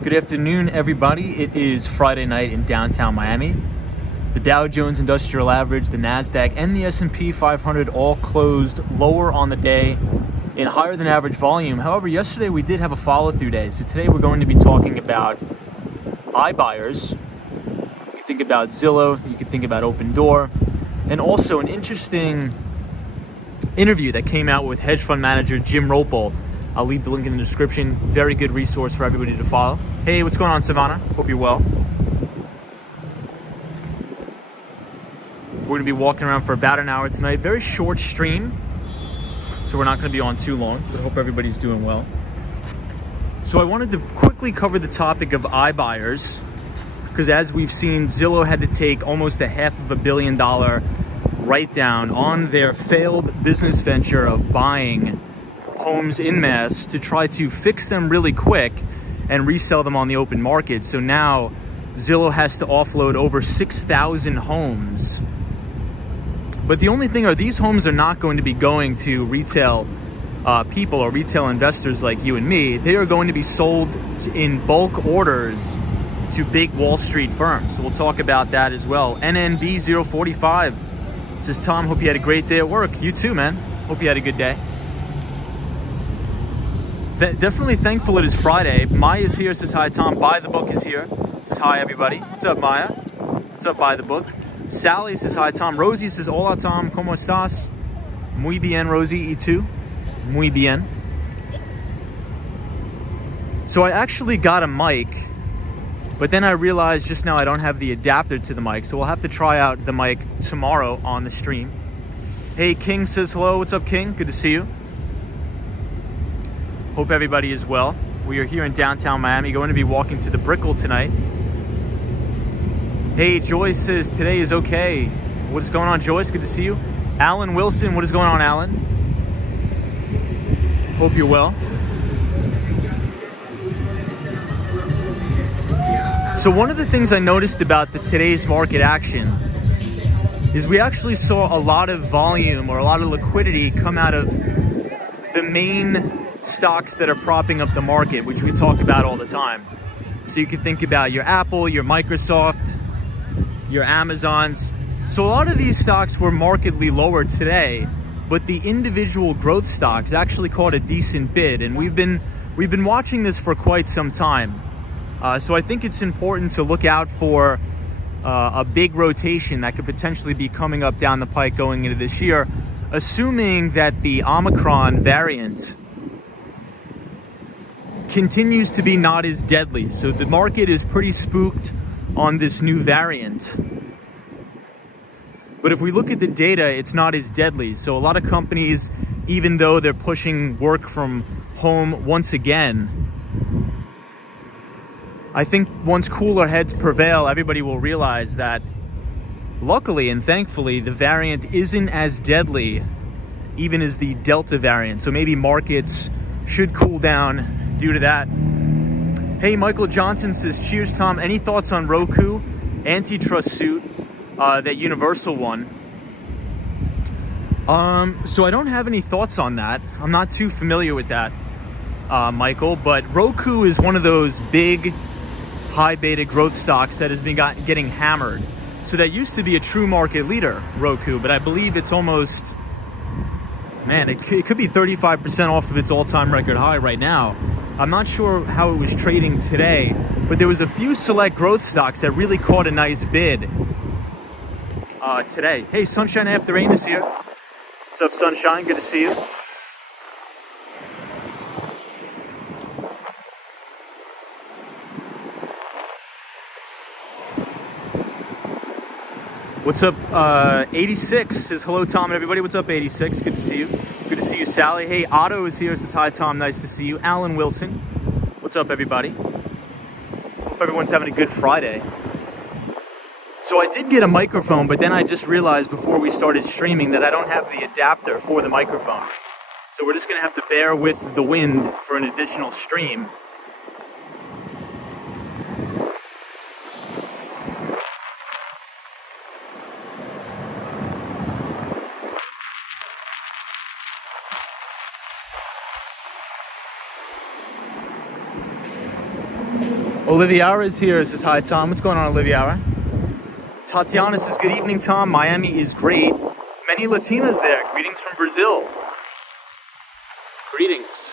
Good afternoon, everybody. It is Friday night in downtown Miami. The Dow Jones Industrial Average, the NASDAQ, and the S&P 500 all closed lower on the day in higher than average volume. However, yesterday we did have a follow-through day. So today we're going to be talking about iBuyers. You can think about Zillow, you can think about Open Door, and also an interesting interview that came out with hedge fund manager Jim Ropel. I'll leave the link in the description. Very good resource for everybody to follow. Hey, what's going on, Savannah? Hope you're well. We're going to be walking around for about an hour tonight. Very short stream, so we're not going to be on too long, but I hope everybody's doing well. So I wanted to quickly cover the topic of iBuyers, because as we've seen, Zillow had to take almost a $500 million write-down on their failed business venture of buying homes en masse to try to fix them really quick and resell them on the open market. So now Zillow has to offload over 6,000 homes. But the only thing are, these homes are not going to be going to retail people or retail investors like you and me. They are going to be sold in bulk orders to big Wall Street firms. So we'll talk about that as well. NNB 045 says, Tom, hope you had a great day at work. You too, man. Hope you had a good day. Definitely thankful it is Friday. Maya is here, says hi, Tom. Buy the Book is here. Says hi, everybody. What's up, Maya? What's up, Buy the Book? Sally says hi, Tom. Rosie says, hola, Tom. ¿Cómo estás? Muy bien, Rosie. ¿Y tú? Muy bien. So I actually got a mic, but then I realized just now I don't have the adapter to the mic, so we'll have to try out the mic tomorrow on the stream. Hey, King says hello. What's up, King? Good to see you. Hope everybody is well. We are here in downtown Miami, going to be walking to the Brickell tonight. Hey, Joyce says today is okay. What is going on, Joyce? Good to see you. Alan Wilson, what is going on, Alan? Hope you're well. So one of the things I noticed about today's market action is we actually saw a lot of volume or a lot of liquidity come out of the main stocks that are propping up the market, which we talk about all the time. So you can think about your Apple, your Microsoft, your Amazons. So a lot of these stocks were markedly lower today, but the individual growth stocks actually caught a decent bid, and we've been watching this for quite some time. So I think it's important to look out for a big rotation that could potentially be coming up down the pike going into this year, assuming that the Omicron variant continues to be not as deadly. So the market is pretty spooked on this new variant. But if we look at the data, it's not as deadly. So a lot of companies, even though they're pushing work from home once again, I think once cooler heads prevail, everybody will realize that luckily and thankfully, the variant isn't as deadly even as the Delta variant. So maybe markets should cool down due to that. Hey, Michael Johnson says, cheers, Tom. Any thoughts on Roku antitrust suit that Universal won? So I don't have any thoughts on that. I'm not too familiar with that, Michael, but Roku is one of those big high beta growth stocks that has been getting hammered. So that used to be a true market leader, Roku, but I believe it's almost, man, it could be 35% off of its all-time record high right now. I'm not sure how it was trading today, but there was a few select growth stocks that really caught a nice bid today. Hey, Sunshine After Rain is here. What's up, Sunshine? Good to see you. What's up, 86 says hello, Tom, and everybody. What's up, 86? Good to see you. Good to see you, Sally. Hey, Otto is here, says hi, Tom. Nice to see you. Alan Wilson. What's up, everybody? Hope everyone's having a good Friday. So I did get a microphone, but then I just realized before we started streaming that I don't have the adapter for the microphone. So we're just going to have to bear with the wind for an additional stream. Oliviera is here. Says hi, Tom. What's going on, Oliviera? Tatiana says, good evening, Tom. Miami is great. Many Latinas there. Greetings from Brazil. Greetings.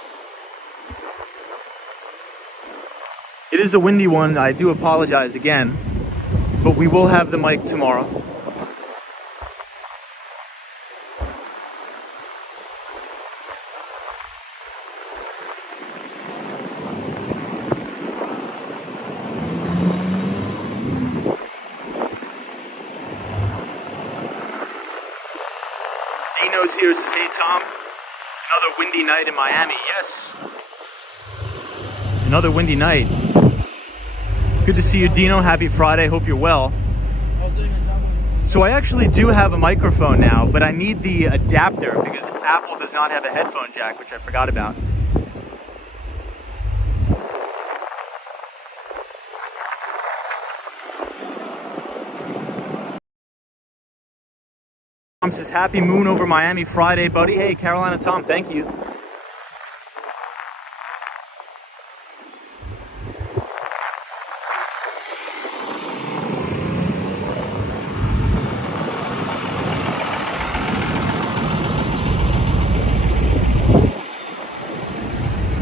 It is a windy one. I do apologize again, but we will have the mic tomorrow. Dino's here, says, hey Tom, another windy night in Miami. Yes, another windy night. Good to see you, Dino. Happy Friday, hope you're well. So I actually do have a microphone now, but I need the adapter because Apple does not have a headphone jack, which I forgot about. Tom says, happy moon over Miami Friday, buddy. Hey, Carolina Tom, thank you.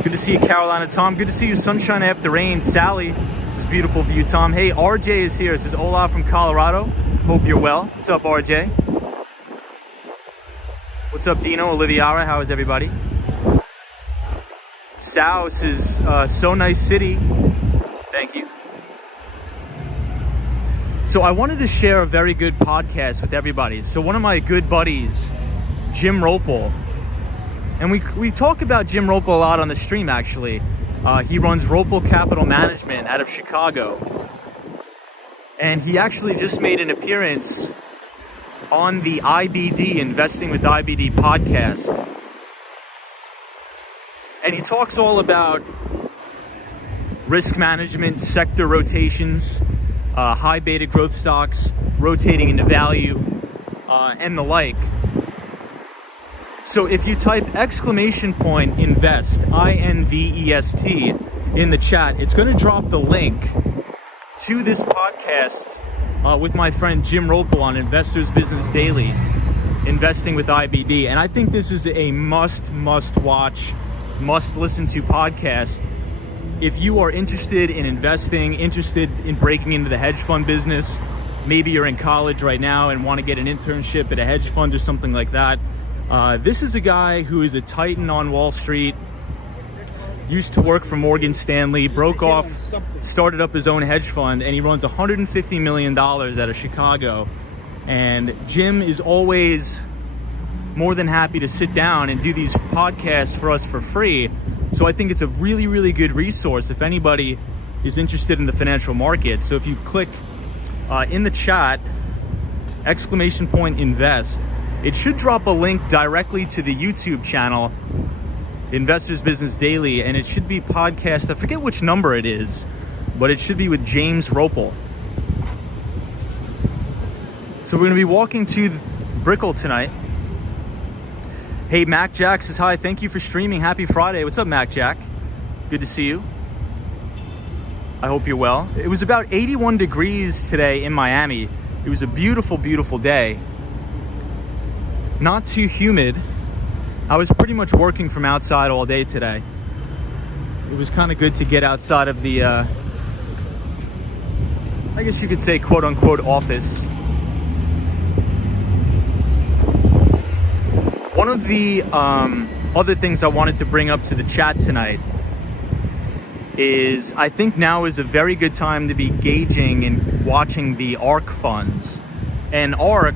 Good to see you, Carolina Tom. Good to see you, sunshine after rain. Sally, this is beautiful view, Tom. Hey, RJ is here. This is Olaf from Colorado. Hope you're well. What's up, RJ? What's up, Dino? Oliviera, how is everybody? South is so nice city. Thank you. So I wanted to share a very good podcast with everybody. So one of my good buddies, Jim Ropel, and we talk about Jim Ropel a lot on the stream, actually. He runs Ropel Capital Management out of Chicago. And he actually just made an appearance on the IBD, Investing with IBD podcast. And he talks all about risk management, sector rotations, high beta growth stocks, rotating into value, and the like. So if you type !invest, INVEST, in the chat, it's going to drop the link to this podcast with my friend Jim Ropel on Investors Business Daily, Investing with IBD. And I think this is a must watch, must listen to podcast if you are interested in investing, interested in breaking into the hedge fund business. Maybe you're in college right now and want to get an internship at a hedge fund or something like that. This is a guy who is a titan on Wall Street, used to work for Morgan Stanley, broke off, started up his own hedge fund, and he runs $150 million out of Chicago. And Jim is always more than happy to sit down and do these podcasts for us for free. So I think it's a really good resource if anybody is interested in the financial market. So if you click in the chat, !invest, it should drop a link directly to the YouTube channel, Investors Business Daily, and it should be podcast, I forget which number it is, but it should be with James Ropel. So we're going to be walking to Brickell tonight. Hey, Mac Jack says hi, thank you for streaming, happy Friday. What's up, Mac Jack? Good to see you. I hope you're well. It was about 81 degrees today in Miami. It was a beautiful day. Not too humid. I was pretty much working from outside all day today. It was kind of good to get outside of the, I guess you could say, quote unquote, office. One of the other things I wanted to bring up to the chat tonight is I think now is a very good time to be gauging and watching the Ark Funds. And Ark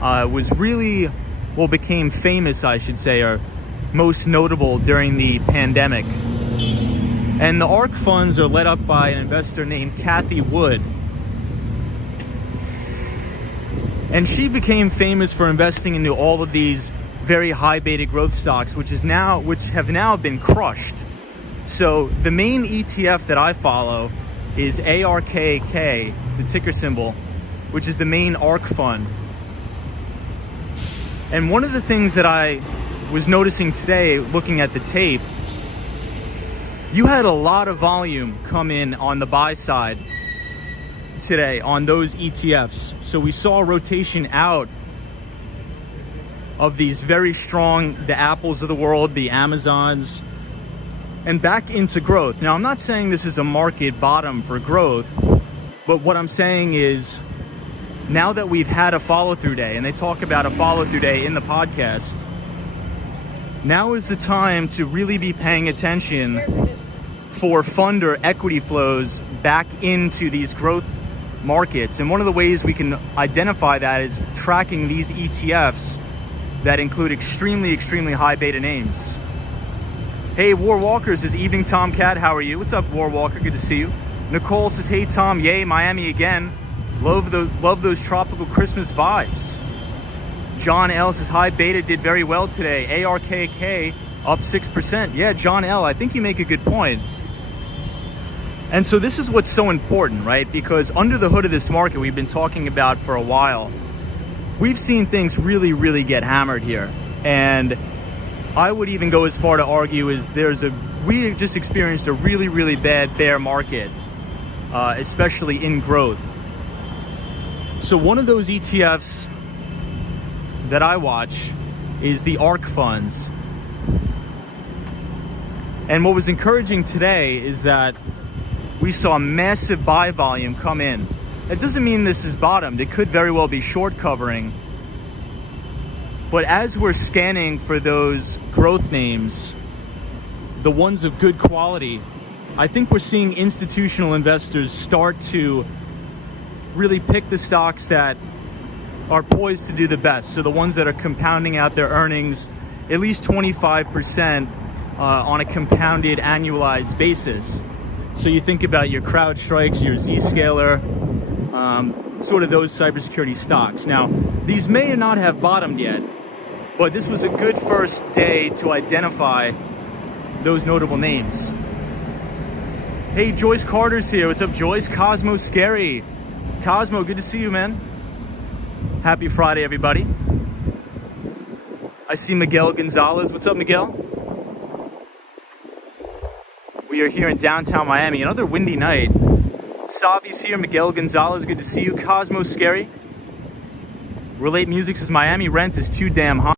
was really, well, became famous, I should say, or most notable during the pandemic. And the Ark Funds are led up by an investor named Cathie Wood. And she became famous for investing into all of these very high beta growth stocks, which have now been crushed. So the main ETF that I follow is ARKK, the ticker symbol, which is the main Ark fund. And one of the things that I was noticing today, looking at the tape, You had a lot of volume come in on the buy side today on those ETFs. So we saw a rotation out of these very strong, the Apples of the world, the Amazons, and back into growth. Now, I'm not saying this is a market bottom for growth, but what I'm saying is now that we've had a follow-through day, and they talk about a follow-through day in the podcast, now is the time to really be paying attention for fund or equity flows back into these growth markets. And one of the ways we can identify that is tracking these ETFs that include extremely high beta names. Hey, War Walker says, evening Tomcat, how are you? What's up, War Walker? Good to see you. Nicole says, hey Tom, yay, Miami again. Love those tropical Christmas vibes. John L says, hi, beta did very well today. ARKK up 6%. Yeah, John L, I think you make a good point. And so this is what's so important, right? Because under the hood of this market we've been talking about for a while, we've seen things really get hammered here. And I would even go as far to argue as we just experienced a really bad bear market, especially in growth. So one of those ETFs that I watch is the Ark Funds. And what was encouraging today is that we saw massive buy volume come in. It doesn't mean this is bottomed. It could very well be short covering. But as we're scanning for those growth names, the ones of good quality, I think we're seeing institutional investors start to really pick the stocks that are poised to do the best. So the ones that are compounding out their earnings at least 25% on a compounded annualized basis. So you think about your CrowdStrikes, your Zscaler, sort of those cybersecurity stocks. Now, these may not have bottomed yet, but this was a good first day to identify those notable names. Hey, Joyce Carter's here. What's up, Joyce? Cosmo Scary. Cosmo, good to see you, man. Happy Friday, everybody. I see Miguel Gonzalez. What's up, Miguel? We are here in downtown Miami. Another windy night. Savi's here. Miguel Gonzalez, good to see you. Cosmo Scary. Relate Music says Miami rent is too damn high.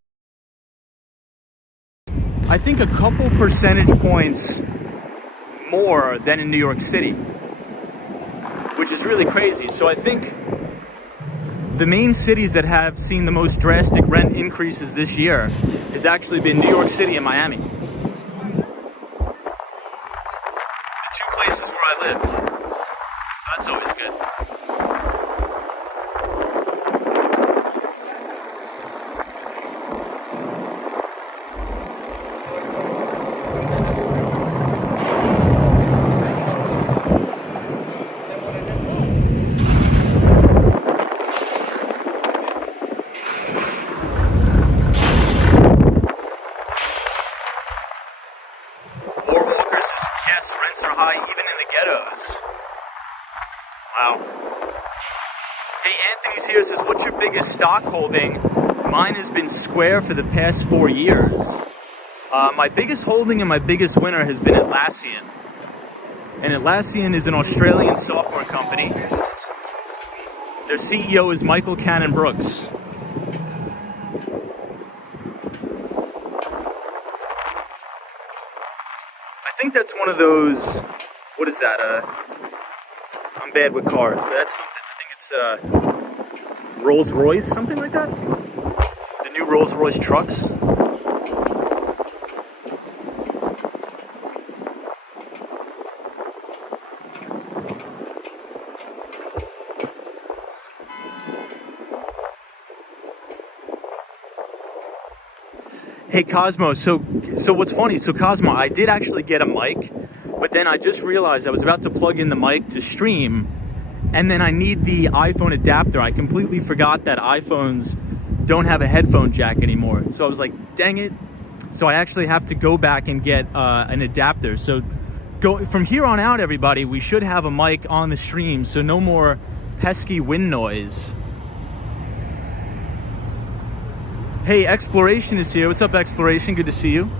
I think a couple percentage points more than in New York City, which is really crazy. So I think the main cities that have seen the most drastic rent increases this year has actually been New York City and Miami. The two places where I live. So that's always good. Rents are high even in the ghettos. Wow. Hey, Anthony's here, says, what's your biggest stock holding? Mine has been Square for the past 4 years. My biggest holding and my biggest winner has been Atlassian. And Atlassian is an Australian software company. Their CEO is Michael Cannon-Brookes. I think that's one of those, what is that? I'm bad with cars, but that's something, I think it's Rolls-Royce, something like that? The new Rolls-Royce trucks. Hey Cosmo, so what's funny, so Cosmo, I did actually get a mic, but then I just realized I was about to plug in the mic to stream, and then I need the iPhone adapter. I completely forgot that iPhones don't have a headphone jack anymore. So I was like, dang it. So I actually have to go back and get an adapter. So from here on out, everybody, we should have a mic on the stream, so no more pesky wind noise. Hey, Exploration is here. What's up, Exploration? Good to see you.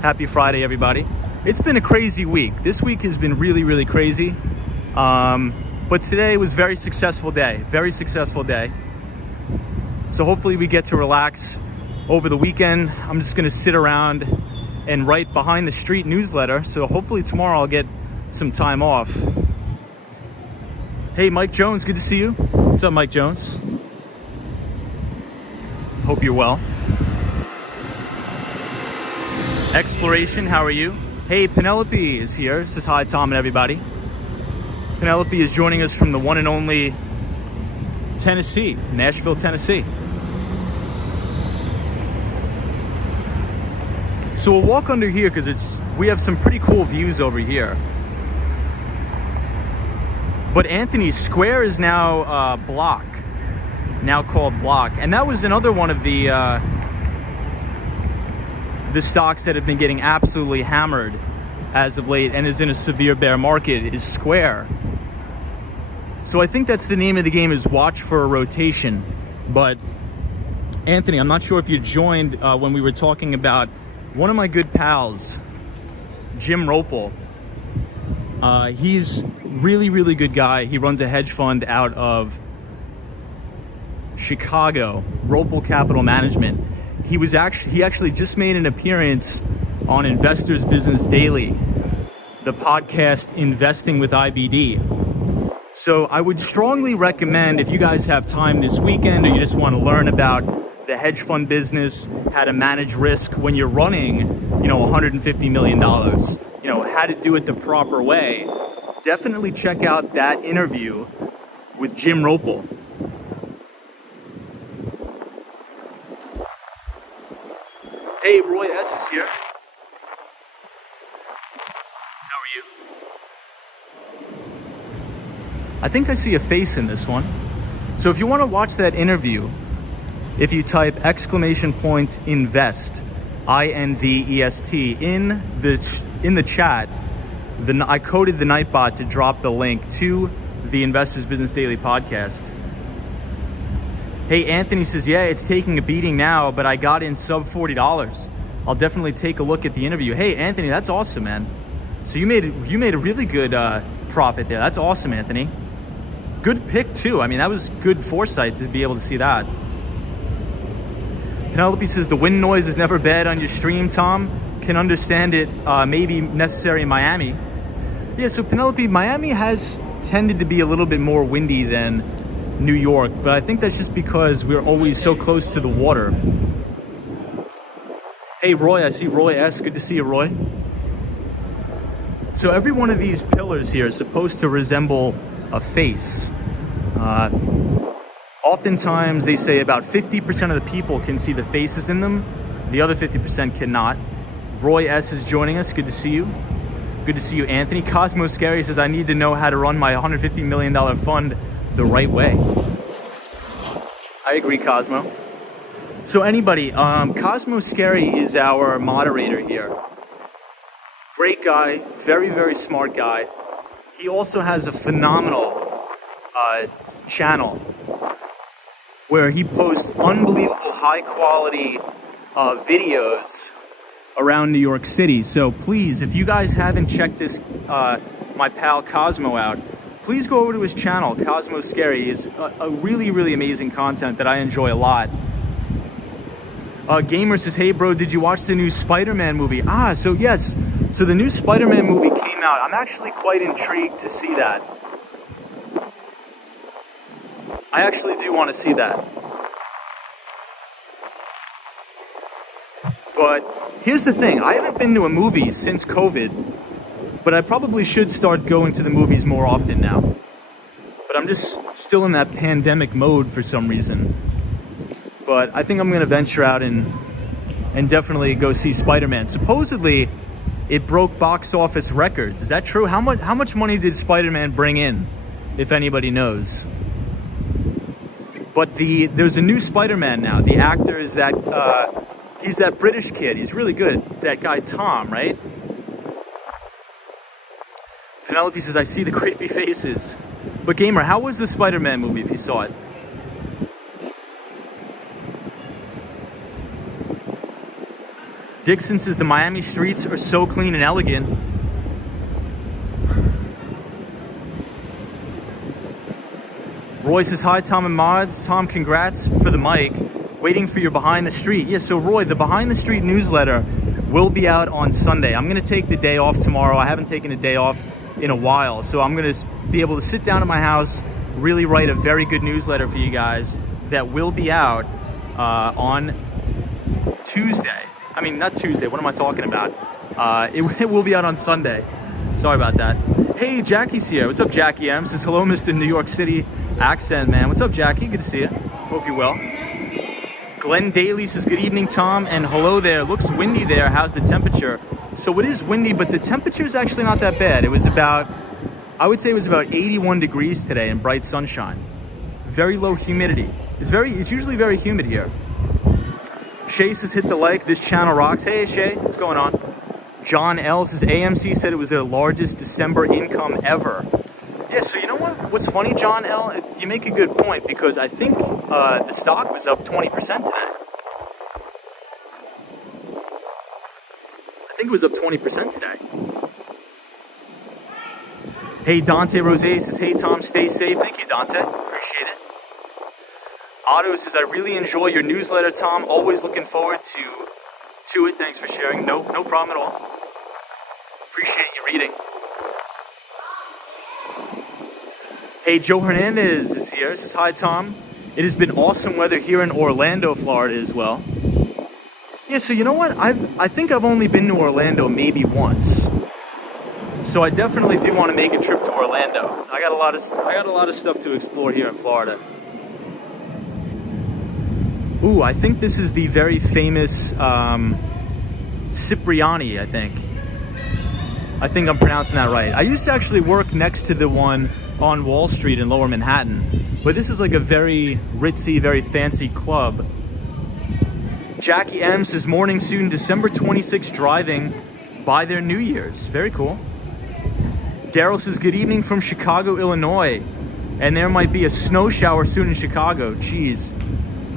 Happy Friday, everybody. It's been a crazy week. This week has been really, really crazy. But today was a very successful day. So hopefully we get to relax over the weekend. I'm just gonna sit around and write behind the street newsletter. So hopefully tomorrow I'll get some time off. Hey, Mike Jones, good to see you. What's up, Mike Jones? Hope you're well. Exploration, how are you? Hey, Penelope is here. Says hi, Tom and everybody. Penelope is joining us from the one and only Tennessee, Nashville, Tennessee. So we'll walk under here because we have some pretty cool views over here. But Anthony Square is now Block, now called Block, and that was another one of the stocks that have been getting absolutely hammered as of late and is in a severe bear market is Square. So I think that's the name of the game, is watch for a rotation. But Anthony, I'm not sure if you joined when we were talking about one of my good pals, Jim Ropel. He's really, really good guy. He runs a hedge fund out of Chicago, Ropel Capital Management. He actually just made an appearance on Investors Business Daily, the podcast Investing with IBD. So I would strongly recommend, if you guys have time this weekend or you just want to learn about the hedge fund business, how to manage risk when you're running, $150 million, how to do it the proper way, definitely check out that interview with Jim Ropel. Hey, Roy S. is here. How are you? I think I see a face in this one. So if you want to watch that interview, if you type !invest, INVEST in the chat, I coded the Nightbot to drop the link to the Investors Business Daily podcast. Hey, Anthony says, yeah, it's taking a beating now, but I got in sub $40. I'll definitely take a look at the interview. Hey, Anthony, that's awesome, man. So you made a really good profit there. That's awesome, Anthony. Good pick too. I mean, that was good foresight to be able to see that. Penelope says the wind noise is never bad on your stream, Tom. Can understand it, maybe necessary in Miami. Yeah, so Penelope, Miami has tended to be a little bit more windy than New York, but I think that's just because we're always so close to the water. Hey, Roy, I see Roy S. Good to see you, Roy. So every one of these pillars here is supposed to resemble a face. Oftentimes they say about 50% of the people can see the faces in them. The other 50% cannot. Roy S. is joining us. Good to see you. Good to see you, Anthony. Cosmo Scary says, I need to know how to run my $150 million fund the right way. I agree, Cosmo. So anybody, Cosmo Scary is our moderator here. Great guy, very, very smart guy. He also has a phenomenal channel where he posts unbelievable high quality videos around New York City. So please, if you guys haven't checked this, my pal Cosmo out, please go over to his channel, Cosmo Scary. Is a really, really amazing content that I enjoy a lot. Gamer says, hey bro, did you watch the new Spider-Man movie? So yes, so the new Spider-Man movie came out. I'm actually quite intrigued to see that. I actually do want to see that. But here's the thing, I haven't been to a movie since COVID, but I probably should start going to the movies more often now. But I'm just still in that pandemic mode for some reason. But I think I'm going to venture out and definitely go see Spider-Man. Supposedly, it broke box office records. Is that true? How much money did Spider-Man bring in, if anybody knows? But there's a new Spider-Man now. The actor is that he's that British kid. He's really good. That guy Tom, right? Penelope says, I see the creepy faces. But Gamer, how was the Spider-Man movie if you saw it? Dixon says the Miami streets are so clean and elegant. Roy says, hi, Tom and Mods. Tom, congrats for the mic. Waiting for your Behind the Street. Yeah, so Roy, the Behind the Street newsletter will be out on Sunday. I'm going to take the day off tomorrow. I haven't taken a day off in a while. So I'm going to be able to sit down at my house, really write a very good newsletter for you guys that will be out on Tuesday. I mean, not Tuesday. What am I talking about? It will be out on Sunday. Sorry about that. Hey, Jackie's here. What's up, Jackie M? Says, hello, Mr. New York City accent, man. What's up, Jackie? Good to see you. Hope you're well. Glenn Daly says, good evening, Tom, and hello there. Looks windy there. How's the temperature? So it is windy, but the temperature is actually not that bad. It was about, I would say it was about 81 degrees today and bright sunshine. Very low humidity. It's usually very humid here. Shay says, hit the like. This channel rocks. Hey, Shay, what's going on? John L says, AMC said it was their largest December income ever. Yeah, so you know what? What's funny, John L? You make a good point because I think the stock was up 20% today. I think it was up 20% today. Hey, Dante Rose says, hey, Tom, stay safe. Thank you, Dante. Appreciate it. Otto says, I really enjoy your newsletter, Tom. Always looking forward to it. Thanks for sharing. No problem at all. Appreciate you reading. Hey, Joe Hernandez is here. Says, hi, Tom. It has been awesome weather here in Orlando, Florida as well. Yeah, so you know what? I think I've only been to Orlando maybe once. So I definitely do want to make a trip to Orlando. I got a lot of stuff to explore here in Florida. Ooh, I think this is the very famous Cipriani, I think. I think I'm pronouncing that right. I used to actually work next to the one on Wall Street in Lower Manhattan, but this is like a very ritzy, very fancy club. Jackie M says, morning soon, December 26th, driving by their New Year's. Very cool. Daryl says, good evening from Chicago, Illinois. And there might be a snow shower soon in Chicago. Jeez.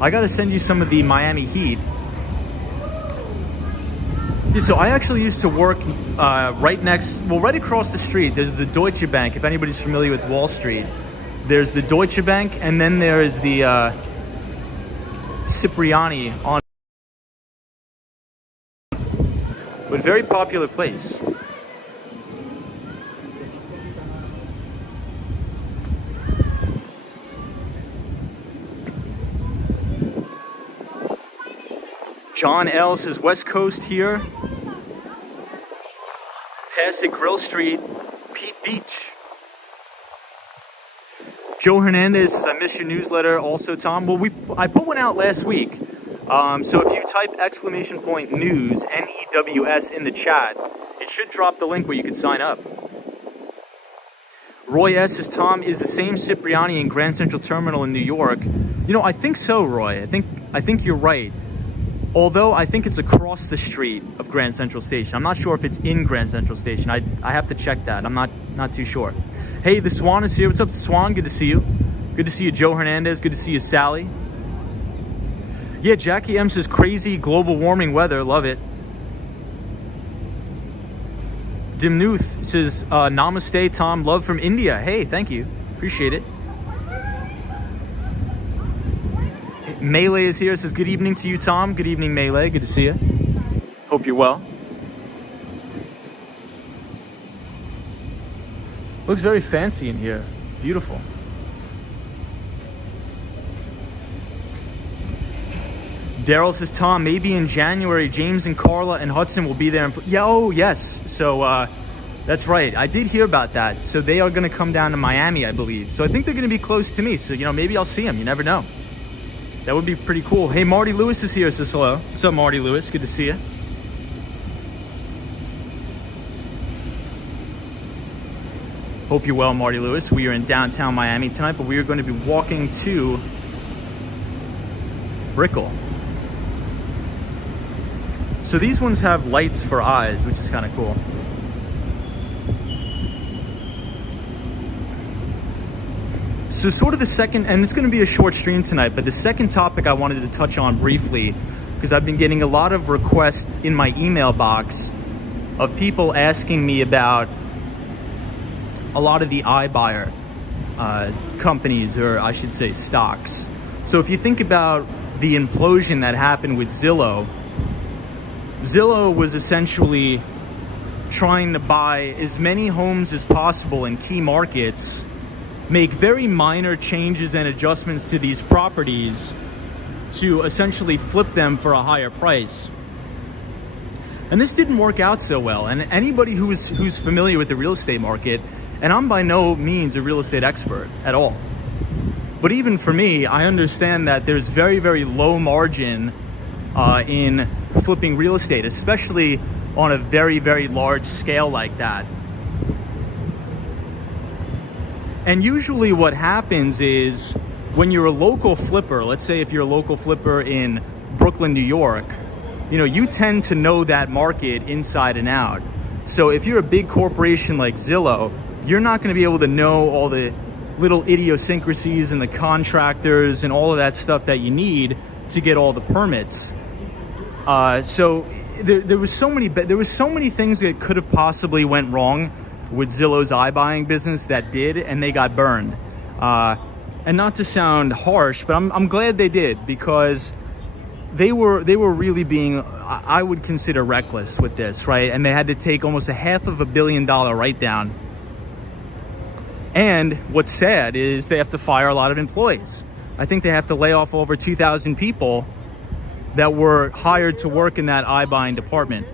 I gotta send you some of the Miami heat. Yeah, so I actually used to work right across the street. There's the Deutsche Bank, if anybody's familiar with Wall Street. There's the Deutsche Bank, and then there's the Cipriani on. But very popular place. John L says, West Coast here. Past Grill Street, Pete Beach. Joe Hernandez says, I miss your newsletter also, Tom. Well, I put one out last week. So if you type !news, NEWS in the chat, it should drop the link where you can sign up. Roy S says, Tom, is the same Cipriani in Grand Central Terminal in New York? You know, I think so, Roy. I think you're right. Although I think it's across the street of Grand Central Station. I'm not sure if it's in Grand Central Station. I have to check that. I'm not too sure. Hey, the Swan is here. What's up, Swan? Good to see you. Good to see you, Joe Hernandez. Good to see you, Sally. Yeah, Jackie M says, crazy global warming weather. Love it. Dimnuth says, namaste, Tom. Love from India. Hey, thank you. Appreciate it. Melee is here. Says, good evening to you, Tom. Good evening, Melee. Good to see you. Hope you're well. Looks very fancy in here. Beautiful. Daryl says, Tom, maybe in January, James and Carla and Hudson will be there. Yeah, oh, yes. So, that's right. I did hear about that. So they are going to come down to Miami, I believe. So I think they're going to be close to me. So, you know, maybe I'll see them. You never know. That would be pretty cool. Hey, Marty Lewis is here. Says hello. What's up, Marty Lewis? Good to see you. Hope you're well, Marty Lewis. We are in downtown Miami tonight, but we are going to be walking to Brickell. So these ones have lights for eyes, which is kind of cool. So sort of the second, and it's going to be a short stream tonight, but the second topic I wanted to touch on briefly because I've been getting a lot of requests in my email box of people asking me about a lot of the iBuyer companies, or I should say stocks. So if you think about the implosion that happened with Zillow was essentially trying to buy as many homes as possible in key markets, make very minor changes and adjustments to these properties to essentially flip them for a higher price. And this didn't work out so well. And anybody who's familiar with the real estate market, and I'm by no means a real estate expert at all, but even for me, I understand that there's very, very low margin in flipping real estate, especially on a very, very large scale like that. And usually what happens is when you're a local flipper, let's say if you're a local flipper in Brooklyn, New York, you tend to know that market inside and out. So if you're a big corporation like Zillow, you're not going to be able to know all the little idiosyncrasies and the contractors and all of that stuff that you need to get all the permits. So there was so many things that could have possibly went wrong with Zillow's iBuying business that did, and they got burned. And not to sound harsh, but I'm glad they did, because they were really being, I would consider, reckless with this, right? And they had to take almost $500 million write-down. And what's sad is they have to fire a lot of employees. I think they have to lay off over 2,000 people that were hired to work in that iBuying department.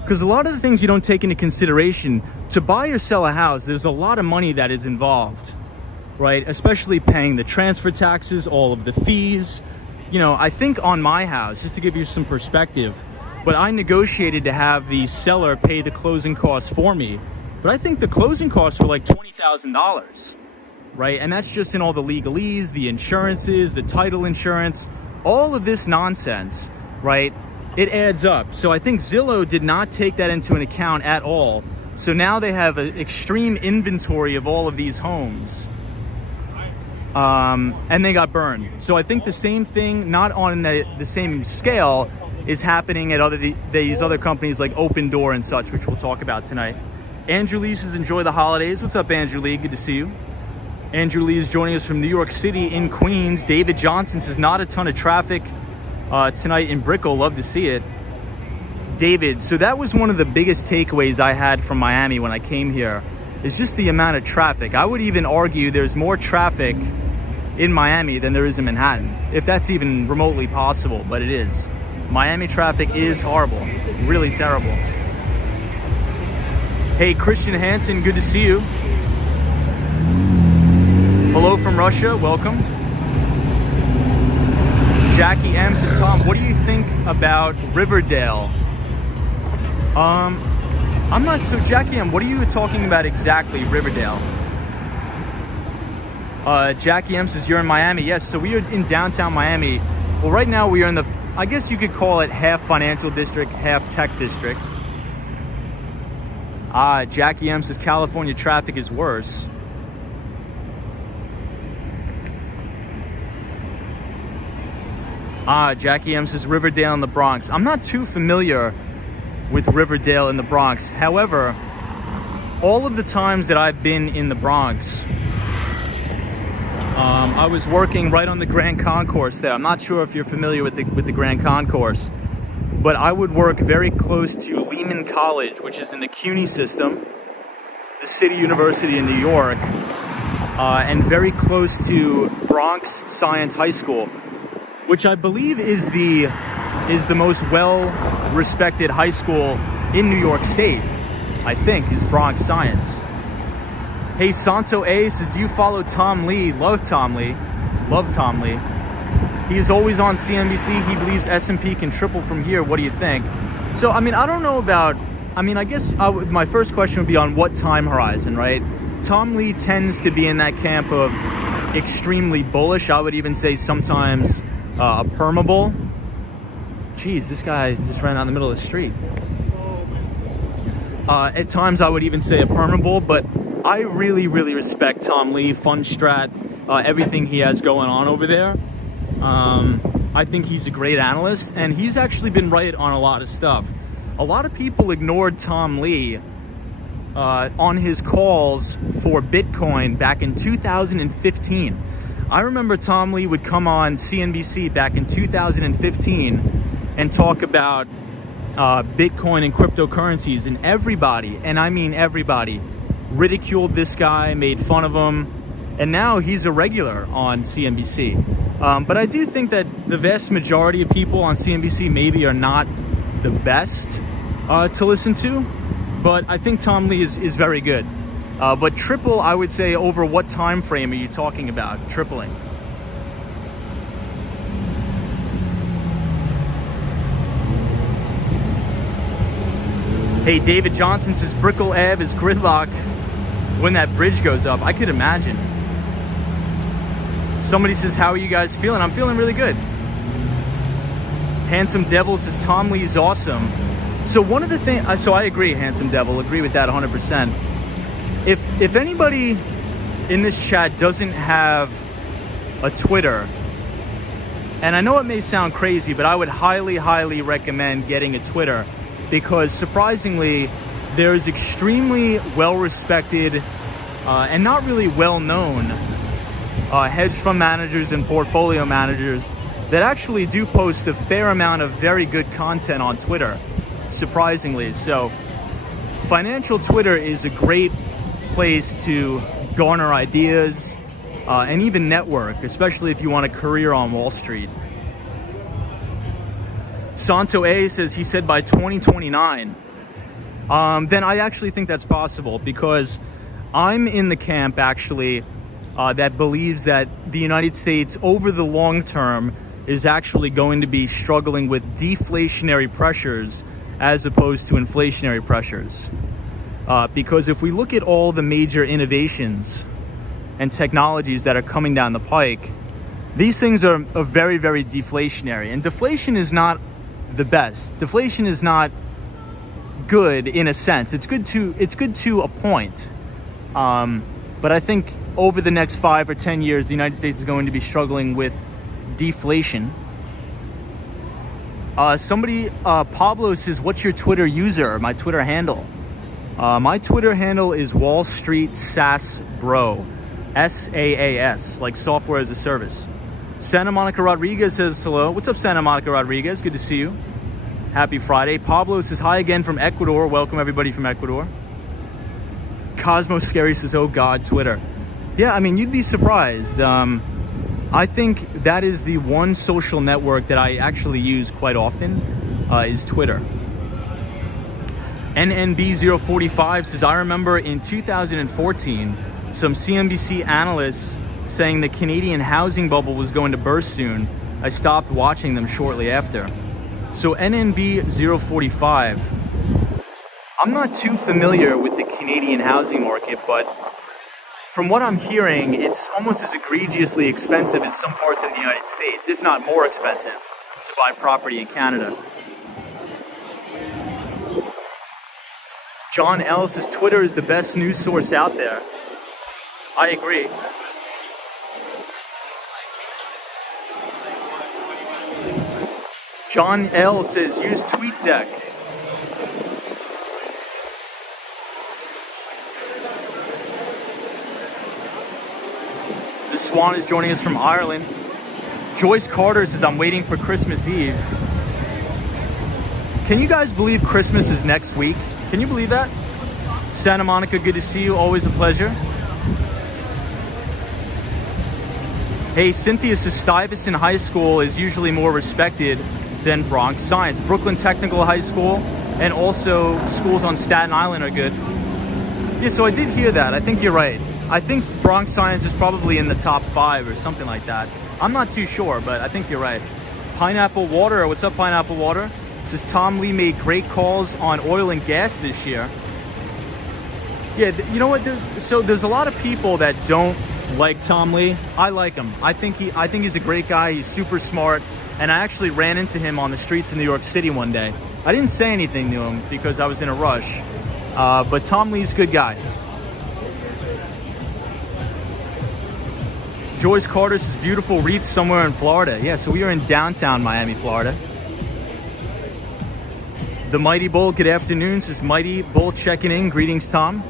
Because a lot of the things you don't take into consideration, to buy or sell a house, there's a lot of money that is involved, right? Especially paying the transfer taxes, all of the fees. I think on my house, just to give you some perspective, but I negotiated to have the seller pay the closing costs for me. But I think the closing costs were like $20,000. Right? And that's just in all the legalese, the insurances, the title insurance, all of this nonsense, right? It adds up. So I think Zillow did not take that into an account at all. So now they have an extreme inventory of all of these homes. And they got burned. So I think the same thing, not on the same scale, is happening at these other companies like Open Door and such, which we'll talk about tonight. Andrew Lee says, enjoy the holidays. What's up, Andrew Lee? Good to see you. Andrew Lee is joining us from New York City in Queens. David Johnson says, not a ton of traffic tonight in Brickell. Love to see it. David, so that was one of the biggest takeaways I had from Miami when I came here, is just the amount of traffic. I would even argue there's more traffic in Miami than there is in Manhattan, if that's even remotely possible, but it is. Miami traffic is horrible, really terrible. Hey, Christian Hansen, good to see you. Hello from Russia, welcome. Jackie M says, Tom, what do you think about Riverdale? I'm not so, Jackie M, what are you talking about exactly, Riverdale? Jackie M says, you're in Miami. Yes, so we are in downtown Miami. Well, right now we are in the, I guess you could call it half financial district, half tech district. Jackie M says, California traffic is worse. Jackie M says Riverdale in the Bronx. I'm not too familiar with Riverdale in the Bronx. However, all of the times that I've been in the Bronx, I was working right on the Grand Concourse there. I'm not sure if you're familiar with the Grand Concourse, but I would work very close to Lehman College, which is in the CUNY system, the City University in New York, and very close to Bronx Science High School, which I believe is the most well-respected high school in New York State, I think, is Bronx Science. Hey, Santo A says, do you follow Tom Lee? Love Tom Lee. Love Tom Lee. He is always on CNBC. He believes S&P can triple from here. What do you think? So, I mean, I don't know about, I guess my first question would be on what time horizon, right? Tom Lee tends to be in that camp of extremely bullish. I would even say sometimes a perma bull. Jeez, this guy just ran out in the middle of the street. At times I would even say a perma bull, but I really, really respect Tom Lee, Fund Strat, everything he has going on over there. I think he's a great analyst, and he's actually been right on a lot of stuff. A lot of people ignored Tom Lee on his calls for Bitcoin back in 2015. I remember Tom Lee would come on CNBC back in 2015 and talk about Bitcoin and cryptocurrencies, and everybody, and I mean everybody, ridiculed this guy, made fun of him, and now he's a regular on CNBC. But I do think that the vast majority of people on CNBC maybe are not the best to listen to, but I think Tom Lee is very good. But triple, I would say, over what time frame are you talking about tripling? Hey, David Johnson says Brickell Ave is gridlock when that bridge goes up. I could imagine. Somebody says, how are you guys feeling? I'm feeling really good. Handsome Devil says Tom Lee's awesome. So one of the things, so I agree, Handsome Devil, agree with that 100%. If anybody in this chat doesn't have a Twitter, and I know it may sound crazy, but I would highly, highly recommend getting a Twitter, because surprisingly, there's extremely well-respected and not really well-known hedge fund managers and portfolio managers that actually do post a fair amount of very good content on Twitter, surprisingly. So financial Twitter is a great place to garner ideas and even network, especially if you want a career on Wall Street. Santo A says he said by 2029. Then I actually think that's possible, because I'm in the camp actually that believes that the United States over the long term is actually going to be struggling with deflationary pressures as opposed to inflationary pressures. Because if we look at all the major innovations and technologies that are coming down the pike, these things are very, very deflationary. And deflation is not the best. Deflation is not good in a sense. It's good to a point. But I think over the next 5 or 10 years, the United States is going to be struggling with deflation. Pablo says, what's your Twitter user, my Twitter handle? My Twitter handle is Wall Street SaaS Bro, SaaS, like software as a service. Santa Monica Rodriguez says hello. What's up, Santa Monica Rodriguez? Good to see you. Happy Friday. Pablo says hi again from Ecuador. Welcome everybody from Ecuador. Cosmo Scary says, oh God, Twitter. Yeah, I mean, you'd be surprised. I think that is the one social network that I actually use quite often, is Twitter. NNB045 says, I remember in 2014, some CNBC analysts saying the Canadian housing bubble was going to burst soon. I stopped watching them shortly after. So NNB045, I'm not too familiar with the Canadian housing market, but from what I'm hearing, it's almost as egregiously expensive as some parts of the United States, if not more expensive, to buy property in Canada. John L. says Twitter is the best news source out there. I agree. John L. says use TweetDeck. The Swan is joining us from Ireland. Joyce Carter says, I'm waiting for Christmas Eve. Can you guys believe Christmas is next week? Can you believe that? Santa Monica, good to see you. Always a pleasure. Hey, Cynthia says Stuyvesant High School is usually more respected than Bronx Science. Brooklyn Technical High School and also schools on Staten Island are good. Yeah, so I did hear that. I think you're right. I think Bronx Science is probably in the top 5 or something like that. I'm not too sure, but I think you're right. Pineapple Water, what's up, Pineapple Water? Says Tom Lee made great calls on oil and gas this year. Yeah, you know what? There's a lot of people that don't like Tom Lee. I like him. I think he's a great guy. He's super smart. And I actually ran into him on the streets of New York City one day. I didn't say anything to him because I was in a rush. But Tom Lee's a good guy. Joyce Carter says beautiful wreath somewhere in Florida. Yeah, so we are in downtown Miami, Florida. The Mighty Bull, good afternoon, says Mighty Bull checking in. Greetings, Tom.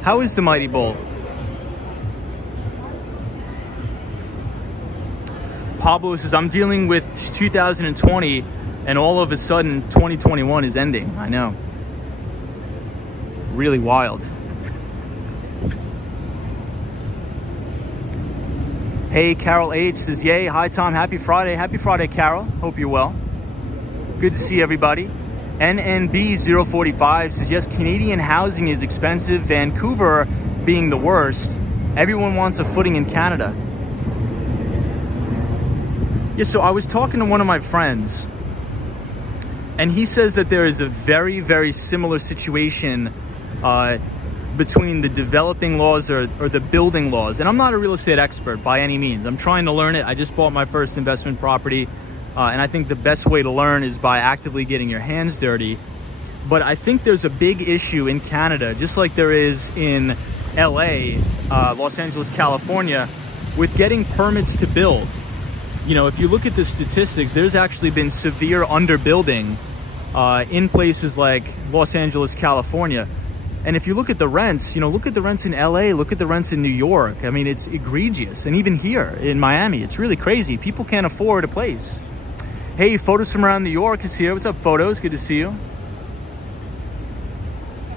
How is the Mighty Bull? Pablo says, I'm dealing with 2020 and all of a sudden 2021 is ending. I know. Really wild. Hey, Carol H says, yay. Hi, Tom. Happy Friday. Happy Friday, Carol. Hope you're well. Good to see everybody. NNB045 says, yes, Canadian housing is expensive. Vancouver being the worst. Everyone wants a footing in Canada. Yeah, so I was talking to one of my friends, and he says that there is a very, very similar situation between the developing laws or the building laws. And I'm not a real estate expert by any means. I'm trying to learn it. I just bought my first investment property. And I think the best way to learn is by actively getting your hands dirty. But I think there's a big issue in Canada, just like there is in LA, Los Angeles, California, with getting permits to build. You know, if you look at the statistics, there's actually been severe underbuilding in places like Los Angeles, California. And if you look at the rents, you know, look at the rents in LA, look at the rents in New York. I mean, it's egregious. And even here in Miami, it's really crazy. People can't afford a place. Hey, Photos from Around New York is here. What's up, Photos? Good to see you.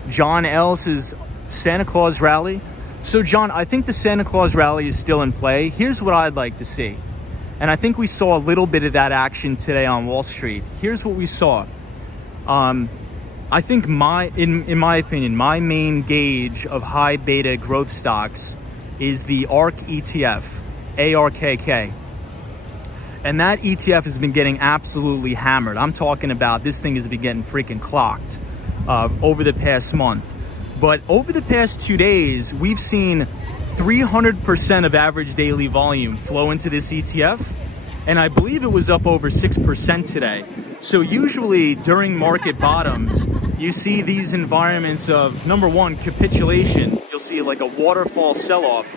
John L. says, Santa Claus rally. So, John, I think the Santa Claus rally is still in play. Here's what I'd like to see. And I think we saw a little bit of that action today on Wall Street. Here's what we saw. I think in my opinion, my main gauge of high beta growth stocks is the Ark ETF, ARKK. And that ETF has been getting absolutely hammered. I'm talking about this thing has been getting freaking clocked over the past month. But over the past 2 days, we've seen 300% of average daily volume flow into this ETF. And I believe it was up over 6% today. So usually during market bottoms, you see these environments of, number one, capitulation. You'll see like a waterfall sell-off.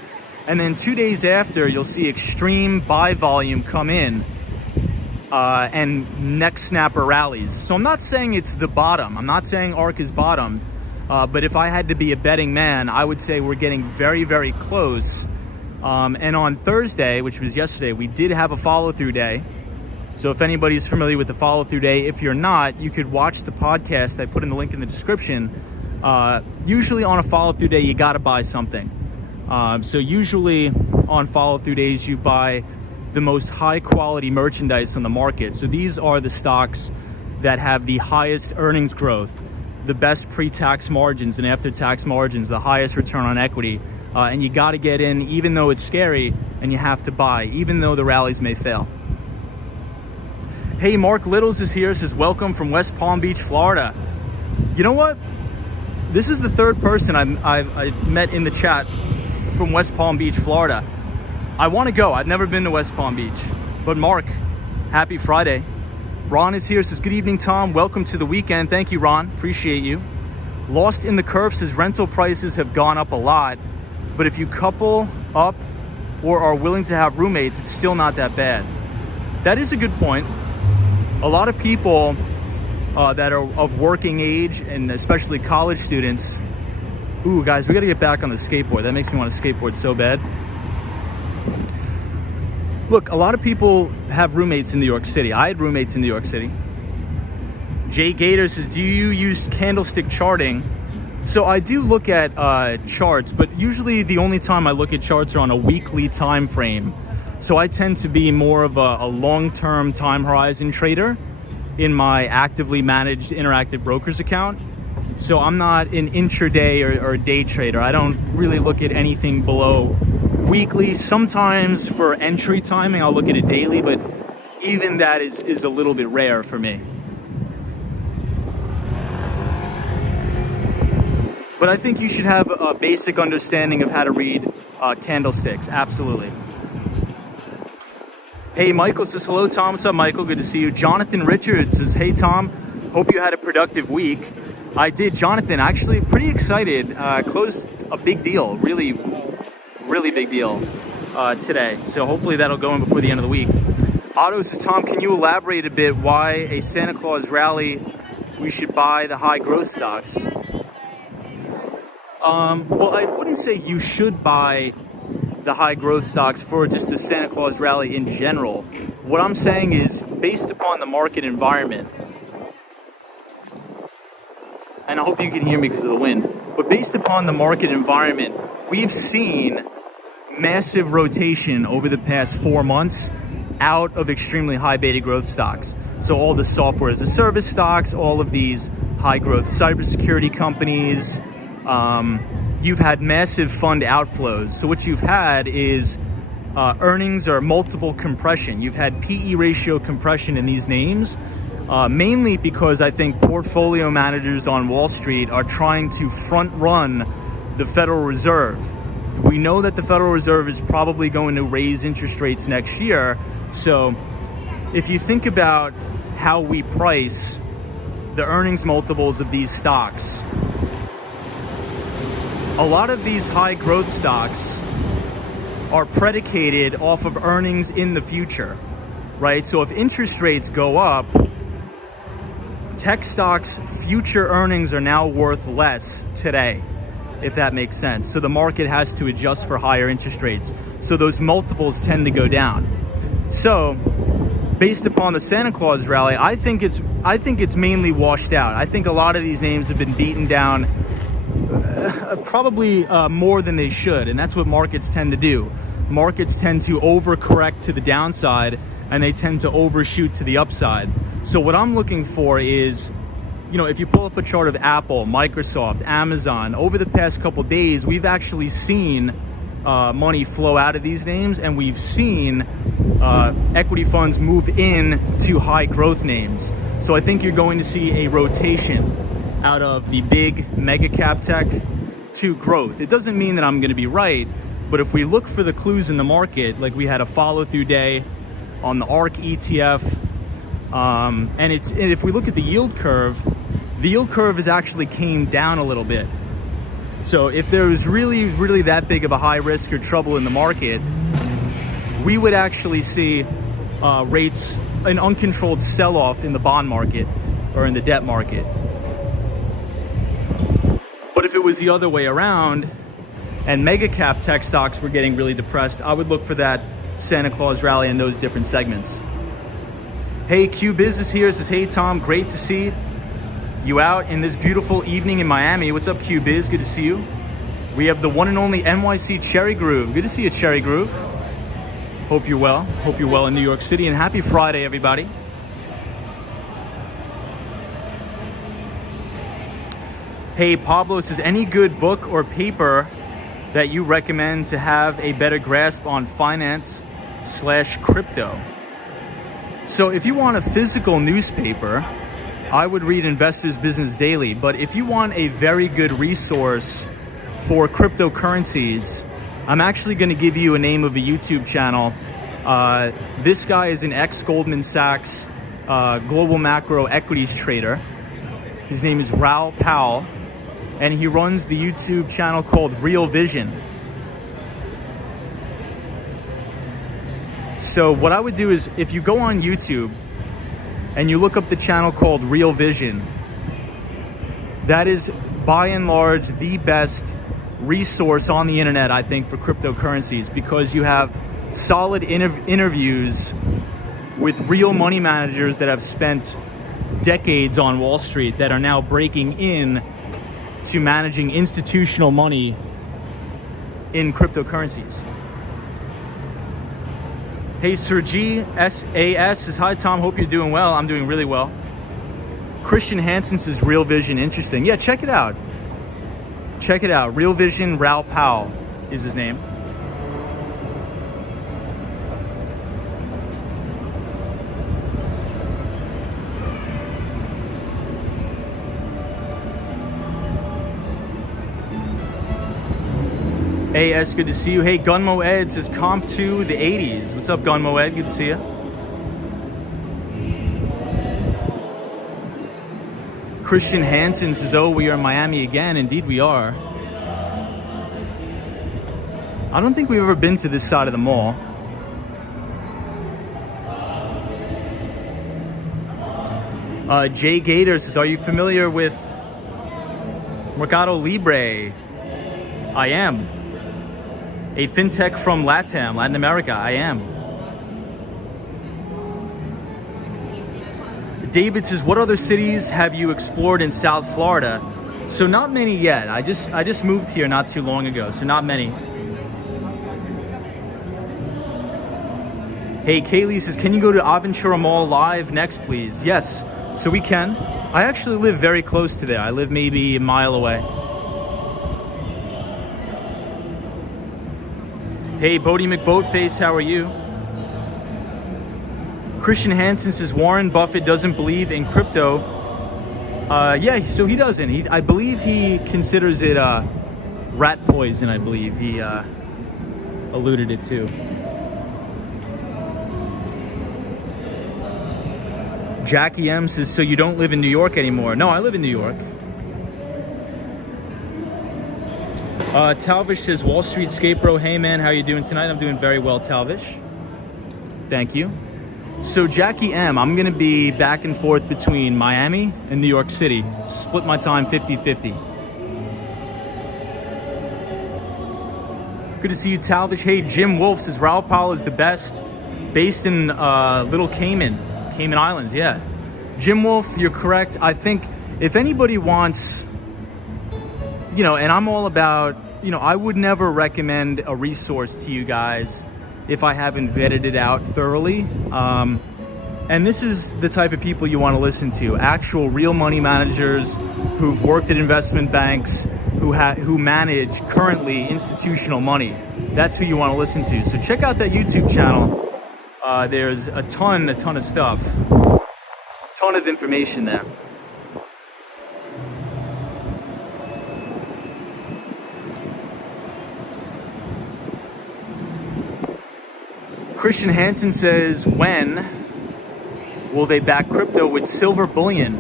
And then 2 days after, you'll see extreme buy volume come in and neck snapper rallies. So I'm not saying it's the bottom. I'm not saying ARK is bottomed. But if I had to be a betting man, I would say we're getting very, very close. And on Thursday, which was yesterday, we did have a follow-through day. So if anybody's familiar with the follow-through day, if you're not, you could watch the podcast. I put in the link in the description. Usually on a follow-through day, you got to buy something. So usually on follow-through days, you buy the most high-quality merchandise on the market. So these are the stocks that have the highest earnings growth, the best pre-tax margins and after-tax margins, the highest return on equity. And you got to get in, even though it's scary, and you have to buy, even though the rallies may fail. Hey, Mark Littles is here, says, welcome from West Palm Beach, Florida. You know what? This is the third person I've met in the chat from West Palm Beach, Florida. I want to go. I've never been to West Palm Beach. But Mark, happy Friday. Ron is here, says, good evening, Tom. Welcome to the weekend. Thank you, Ron. Appreciate you. Lost in the Curve says, rental prices have gone up a lot. But if you couple up or are willing to have roommates, it's still not that bad. That is a good point. A lot of people that are of working age, and especially college students. Ooh, guys, we got to get back on the skateboard. That makes me want to skateboard so bad. Look, a lot of people have roommates in New York City. I had roommates in New York City. Jay Gator says, do you use candlestick charting? So I do look at charts, but usually the only time I look at charts are on a weekly time frame. So I tend to be more of a long-term time horizon trader in my actively managed interactive brokers account. So I'm not an intraday or day trader. I don't really look at anything below weekly. Sometimes for entry timing, I'll look at it daily, but even that is a little bit rare for me. But I think you should have a basic understanding of how to read candlesticks. Absolutely. Hey, Michael says, hello, Tom. What's up, Michael? Good to see you. Jonathan Richards says, hey, Tom. Hope you had a productive week. I did, Jonathan. Actually, pretty excited. Closed a big deal. Really, really big deal. today. So hopefully that'll go in before the end of the week. Otto says, Tom, can you elaborate a bit why a Santa Claus rally we should buy the high growth stocks? Well, I wouldn't say you should buy the high growth stocks for just a Santa Claus rally in general. What I'm saying is, based upon the market environment, and I hope you can hear me because of the wind, but based upon the market environment, we've seen massive rotation over the past 4 months out of extremely high beta growth stocks. So all the software as a service stocks, all of these high growth cybersecurity companies, you've had massive fund outflows. So what you've had is earnings or multiple compression. You've had PE ratio compression in these names, mainly because I think portfolio managers on Wall Street are trying to front run the Federal Reserve. We know that the Federal Reserve is probably going to raise interest rates next year. So if you think about how we price the earnings multiples of these stocks, a lot of these high growth stocks are predicated off of earnings in the future, right? So if interest rates go up, tech stocks' future earnings are now worth less today, if that makes sense. So the market has to adjust for higher interest rates. So those multiples tend to go down. So based upon the Santa Claus rally, I think it's mainly washed out. I think a lot of these names have been beaten down probably more than they should, and that's what markets tend to do. Markets tend to overcorrect to the downside, and they tend to overshoot to the upside. So what I'm looking for is, you know, if you pull up a chart of Apple, Microsoft, Amazon, over the past couple days, we've actually seen money flow out of these names, and we've seen equity funds move in to high growth names. So I think you're going to see a rotation out of the big mega cap tech to growth. It doesn't mean that I'm going to be right, but if we look for the clues in the market, like we had a follow through day on the Ark ETF, and if we look at the yield curve has actually came down a little bit. So if there was really that big of a high risk or trouble in the market, we would actually see rates, an uncontrolled sell-off in the bond market or in the debt market. But if it was the other way around and mega cap tech stocks were getting really depressed, I would look for that Santa Claus rally in those different segments. Hey, Q Business here says, hey Tom, great to see you out in this beautiful evening in Miami. What's up, Q Biz? Good to see you. We have the one and only NYC Cherry Groove. Good to see you, Cherry Groove. Hope you're well. Hope you're well in New York City, and happy Friday, everybody. Hey, Pablo says, any good book or paper that you recommend to have a better grasp on finance/crypto? So if you want a physical newspaper, I would read Investors Business Daily. But if you want a very good resource for cryptocurrencies, I'm actually going to give you a name of a YouTube channel. This guy is an ex-Goldman Sachs global macro equities trader. His name is Raoul Pal, and he runs the YouTube channel called Real Vision. So what I would do is, if you go on YouTube and you look up the channel called Real Vision, that is by and large the best resource on the internet, I think, for cryptocurrencies, because you have solid interviews with real money managers that have spent decades on Wall Street that are now breaking in to managing institutional money in cryptocurrencies. Hey, Sergi SAS says, hi Tom, hope you're doing well. I'm doing really well. Christian Hansen says, Real Vision, interesting. Yeah, check it out. Check it out. Real Vision, Raoul Pal is his name. AS, good to see you. Hey, Gunmo Ed says, comp to the 80s. What's up, Gunmo Ed? Good to see you. Christian Hansen says, oh, we are in Miami again. Indeed we are. I don't think we've ever been to this side of the mall. Jay Gator says, are you familiar with Mercado Libre? I am. A fintech from Latin America. I am. David says, what other cities have you explored in South Florida? So not many yet. I just moved here not too long ago, so not many. Hey, Kaylee says, can you go to Aventura Mall live next, please? Yes, so we can. I actually live very close to there. I live maybe a mile away. Hey, Bodie McBoatface, how are you? Christian Hansen says, Warren Buffett doesn't believe in crypto. Yeah, so he doesn't. I believe he considers it rat poison, I believe he alluded it to. Jackie M says, so you don't live in New York anymore? No, I live in New York. Talvish says, Wall Street Skate Bro, hey man, how you doing tonight? I'm doing very well, Talvish. Thank you. So Jackie M, I'm gonna be back and forth between Miami and New York City. Split my time 50-50. Good to see you, Talvish. Hey, Jim Wolf says, Raul Paulo is the best, based in Little Cayman Islands, yeah. Jim Wolf, you're correct. I think if anybody wants, and I'm all about, I would never recommend a resource to you guys if I haven't vetted it out thoroughly. And this is the type of people you want to listen to. Actual real money managers who've worked at investment banks, who manage currently institutional money. That's who you want to listen to. So check out that YouTube channel. There's a ton of stuff. Ton of information there. Christian Hansen says, when will they back crypto with silver bullion?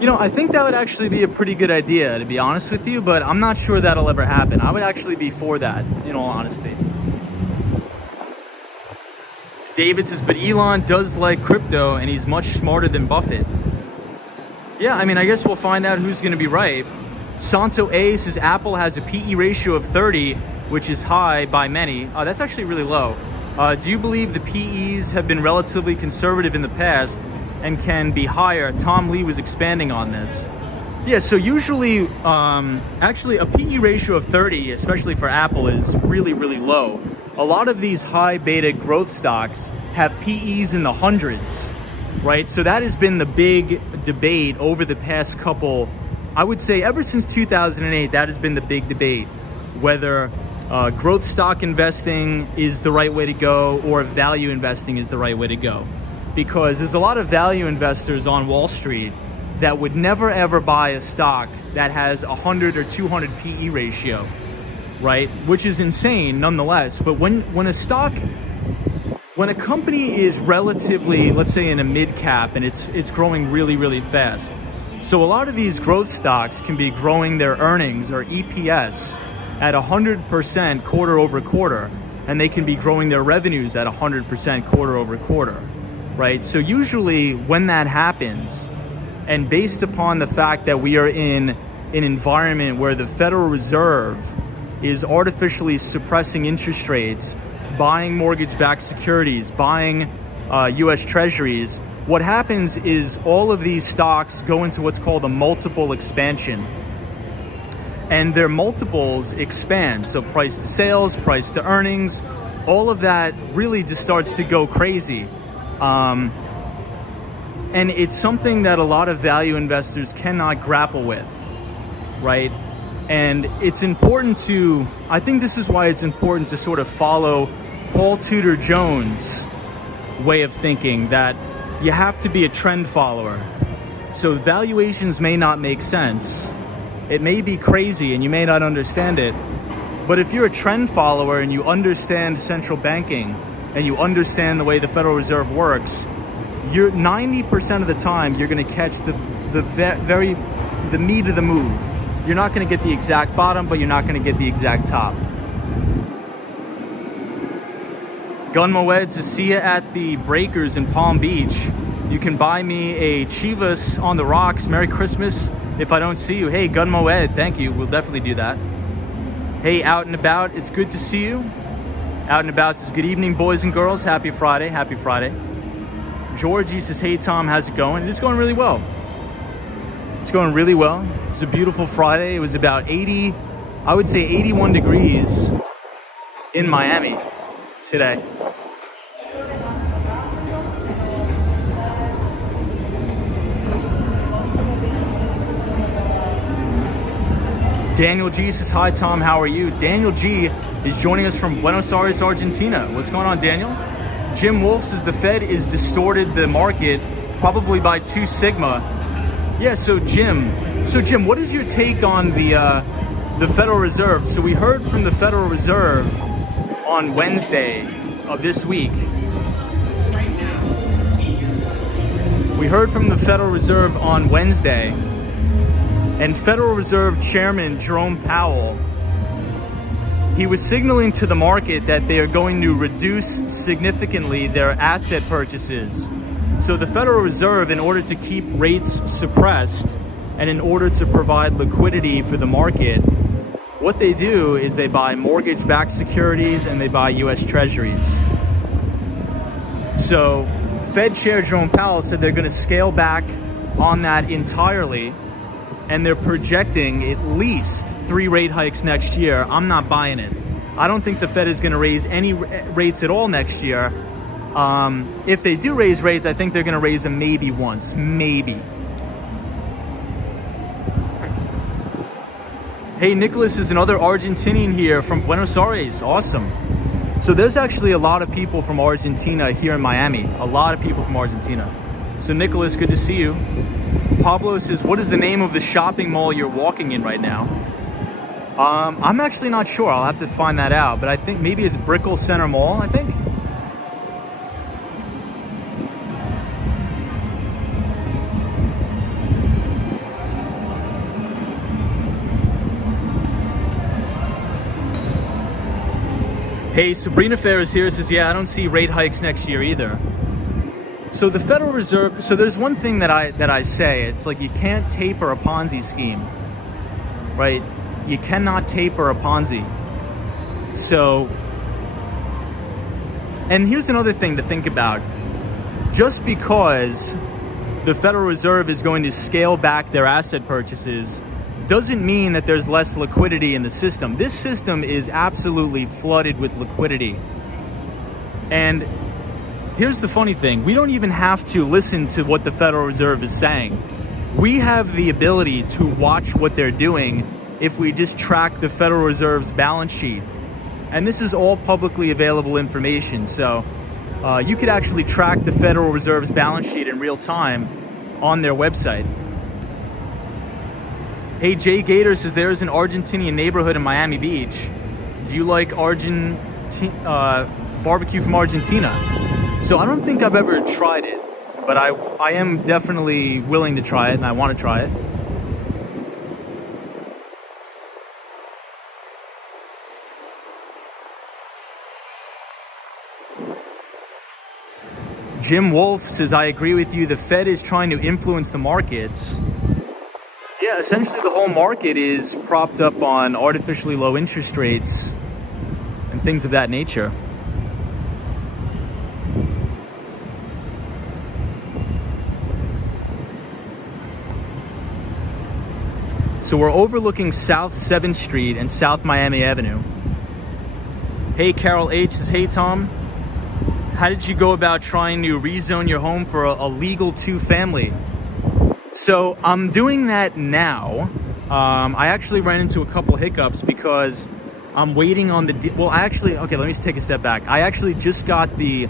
I think that would actually be a pretty good idea, to be honest with you, but I'm not sure that'll ever happen. I would actually be for that, in all honesty. David says, but Elon does like crypto and he's much smarter than Buffett. Yeah, I guess we'll find out who's going to be right. Santo A says, Apple has a PE ratio of 30, which is high by many. That's actually really low. Do you believe the PEs have been relatively conservative in the past and can be higher? Tom Lee was expanding on this. Yeah, so usually, actually a PE ratio of 30, especially for Apple, is really, really low. A lot of these high beta growth stocks have PEs in the hundreds, right? So that has been the big debate over the past couple, I would say ever since 2008, that has been the big debate, whether growth stock investing is the right way to go or value investing is the right way to go. Because there's a lot of value investors on Wall Street that would never ever buy a stock that has 100 or 200 PE ratio, right? Which is insane nonetheless. But when a company is relatively, let's say in a mid cap and it's growing really, really fast. So a lot of these growth stocks can be growing their earnings or EPS at 100% quarter over quarter, and they can be growing their revenues at 100% quarter over quarter, right? So usually when that happens, and based upon the fact that we are in an environment where the Federal Reserve is artificially suppressing interest rates, buying mortgage-backed securities, buying US Treasuries, what happens is all of these stocks go into what's called a multiple expansion. And their multiples expand. So price to sales, price to earnings, all of that really just starts to go crazy. And it's something that a lot of value investors cannot grapple with, right? And it's important to, I think this is why it's important to sort of follow Paul Tudor Jones' way of thinking, that you have to be a trend follower. So valuations may not make sense. It may be crazy and you may not understand it. But if you're a trend follower and you understand central banking and you understand the way the Federal Reserve works, you're 90% of the time you're going to catch the meat of the move. You're not going to get the exact bottom, but you're not going to get the exact top. Gun Moed, to see you at the Breakers in Palm Beach. You can buy me a Chivas on the rocks. Merry Christmas if I don't see you. Hey, Gun Moed, thank you. We'll definitely do that. Hey, Out and About, it's good to see you. Out and About says, good evening, boys and girls. Happy Friday, happy Friday. Georgie says, hey, Tom, how's it going? It's going really well. It's going really well. It's a beautiful Friday. It was about 80, I would say 81 degrees in Miami today. Daniel G says, hi, Tom, how are you? Daniel G is joining us from Buenos Aires, Argentina. What's going on, Daniel? Jim Wolf says the Fed is distorted the market probably by 2 sigma. Yeah, so Jim, what is your take on the Federal Reserve? So we heard from the Federal Reserve on Wednesday of this week. We heard from the Federal Reserve on Wednesday, and Federal Reserve Chairman Jerome Powell, he was signaling to the market that they are going to reduce significantly their asset purchases. So the Federal Reserve, in order to keep rates suppressed and in order to provide liquidity for the market, what they do is they buy mortgage-backed securities and they buy US Treasuries. So Fed Chair Jerome Powell said they're going to scale back on that entirely, and they're projecting at least 3 rate hikes next year. I'm not buying it. I don't think the Fed is going to raise any rates at all next year. If they do raise rates, I think they're going to raise them maybe once, maybe. Hey, Nicholas is another Argentinian here from Buenos Aires. Awesome. So there's actually a lot of people from Argentina here in Miami. A lot of people from Argentina. So Nicholas, good to see you. Pablo says, what is the name of the shopping mall you're walking in right now? I'm actually not sure. I'll have to find that out. But I think maybe it's Brickell Center Mall, I think. Hey, Sabrina Fair is here, says, yeah, I don't see rate hikes next year either. So the Federal Reserve, so there's one thing that I say, it's like you can't taper a Ponzi scheme, right? You cannot taper a Ponzi. So, and here's another thing to think about. Just because the Federal Reserve is going to scale back their asset purchases doesn't mean that there's less liquidity in the system. This system is absolutely flooded with liquidity. And here's the funny thing. We don't even have to listen to what the Federal Reserve is saying. We have the ability to watch what they're doing if we just track the Federal Reserve's balance sheet. And this is all publicly available information. So you could actually track the Federal Reserve's balance sheet in real time on their website. Hey, Jay Gator says, there's an Argentinian neighborhood in Miami Beach. Do you like barbecue from Argentina? So I don't think I've ever tried it, but I am definitely willing to try it, and I want to try it. Jim Wolf says, I agree with you. The Fed is trying to influence the markets. Yeah, essentially the whole market is propped up on artificially low interest rates and things of that nature. So we're overlooking South 7th Street and South Miami Avenue. Hey, Carol H says, hey, Tom. How did you go about trying to rezone your home for a legal 2-family? So I'm doing that now. I actually ran into a couple hiccups because I'm waiting on the okay, let me take a step back. I actually just got the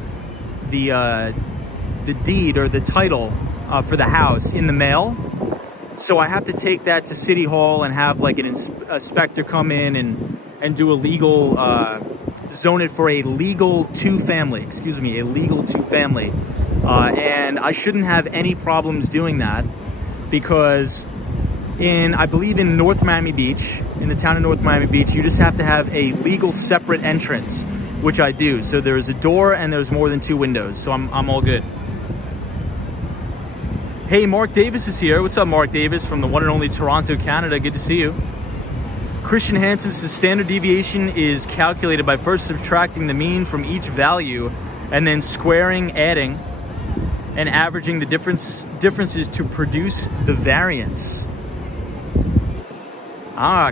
deed or the title for the house in the mail. So I have to take that to City Hall and have like an inspector come in and do a legal zone it for a legal 2-family. Excuse me, a legal 2-family. And I shouldn't have any problems doing that because I believe in North Miami Beach, in the town of North Miami Beach, you just have to have a legal separate entrance which I do. So there's a door and there's more than 2 windows. So I'm all good. Hey, Mark Davis is here. What's up, Mark Davis from the one and only Toronto, Canada? Good to see you. Christian Hansen says standard deviation is calculated by first subtracting the mean from each value and then squaring, adding, and averaging the differences to produce the variance.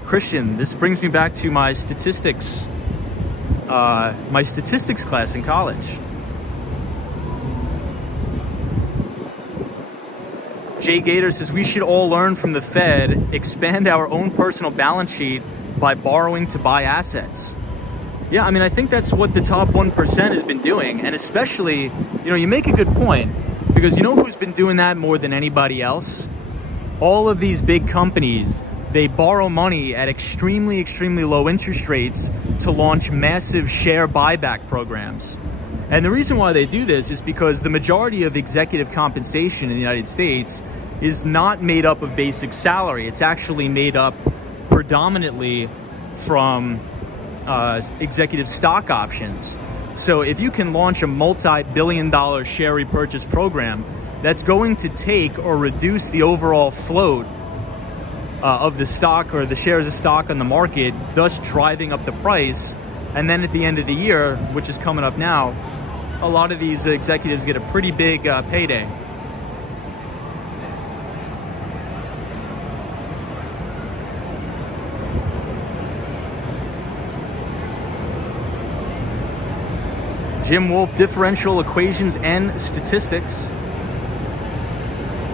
Christian, this brings me back to my statistics class in college. Jay Gator says we should all learn from the Fed, expand our own personal balance sheet by borrowing to buy assets. Yeah, I mean, I think that's what the top 1% has been doing. And especially, you make a good point, because you know who's been doing that more than anybody else? All of these big companies, they borrow money at extremely, extremely low interest rates to launch massive share buyback programs. And the reason why they do this is because the majority of executive compensation in the United States is not made up of basic salary. It's actually made up predominantly from executive stock options. So if you can launch a multi-billion-dollar share repurchase program, that's going to take or reduce the overall float of the stock or the shares of stock on the market, thus driving up the price. And then at the end of the year, which is coming up now, a lot of these executives get a pretty big payday. Jim Wolf, differential equations and statistics.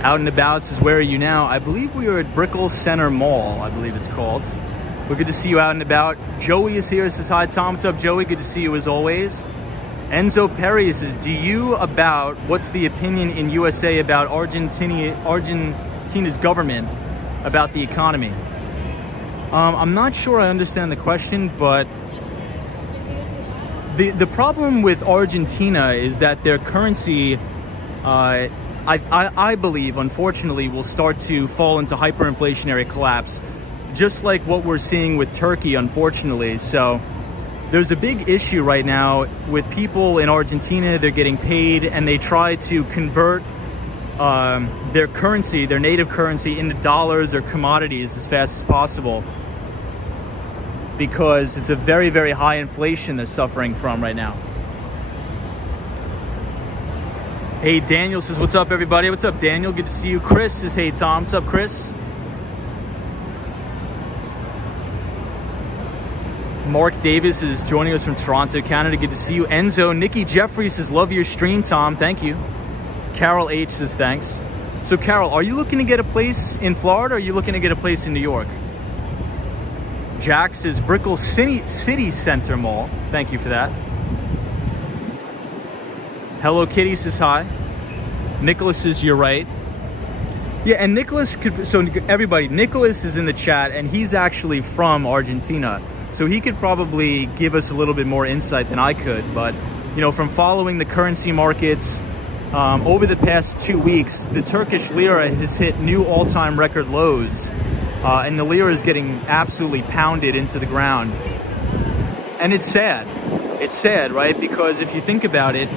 Out and about says, where are you now? I believe we are at Brickell Center Mall, I believe it's called. We're good to see you out and about. Joey is here, says hi. Tom, what's up, Joey? Good to see you as always. Enzo Perry says, what's the opinion in USA about Argentina's government about the economy? I'm not sure I understand the question, but the problem with Argentina is that their currency, I believe, unfortunately, will start to fall into hyperinflationary collapse, just like what we're seeing with Turkey, unfortunately. So there's a big issue right now with people in Argentina. They're getting paid and they try to convert their currency, their native currency, into dollars or commodities as fast as possible, because it's a very, very high inflation they're suffering from right now. Hey, Daniel says, what's up, everybody? What's up, Daniel? Good to see you. Chris says, hey, Tom. What's up, Chris? Mark Davis is joining us from Toronto, Canada. Good to see you. Enzo. Nikki Jeffrey says, love your stream, Tom. Thank you. Carol H says, thanks. So, Carol, are you looking to get a place in Florida, or are you looking to get a place in New York? Jack says, Brickell City Center Mall. Thank you for that. Hello Kitty says hi. Nicholas says, you're right. Yeah, and Nicholas Nicholas is in the chat, and he's actually from Argentina. So he could probably give us a little bit more insight than I could. But, from following the currency markets, over the past 2 weeks, the Turkish lira has hit new all-time record lows. And the lira is getting absolutely pounded into the ground. And it's sad. It's sad, right? Because if you think about it,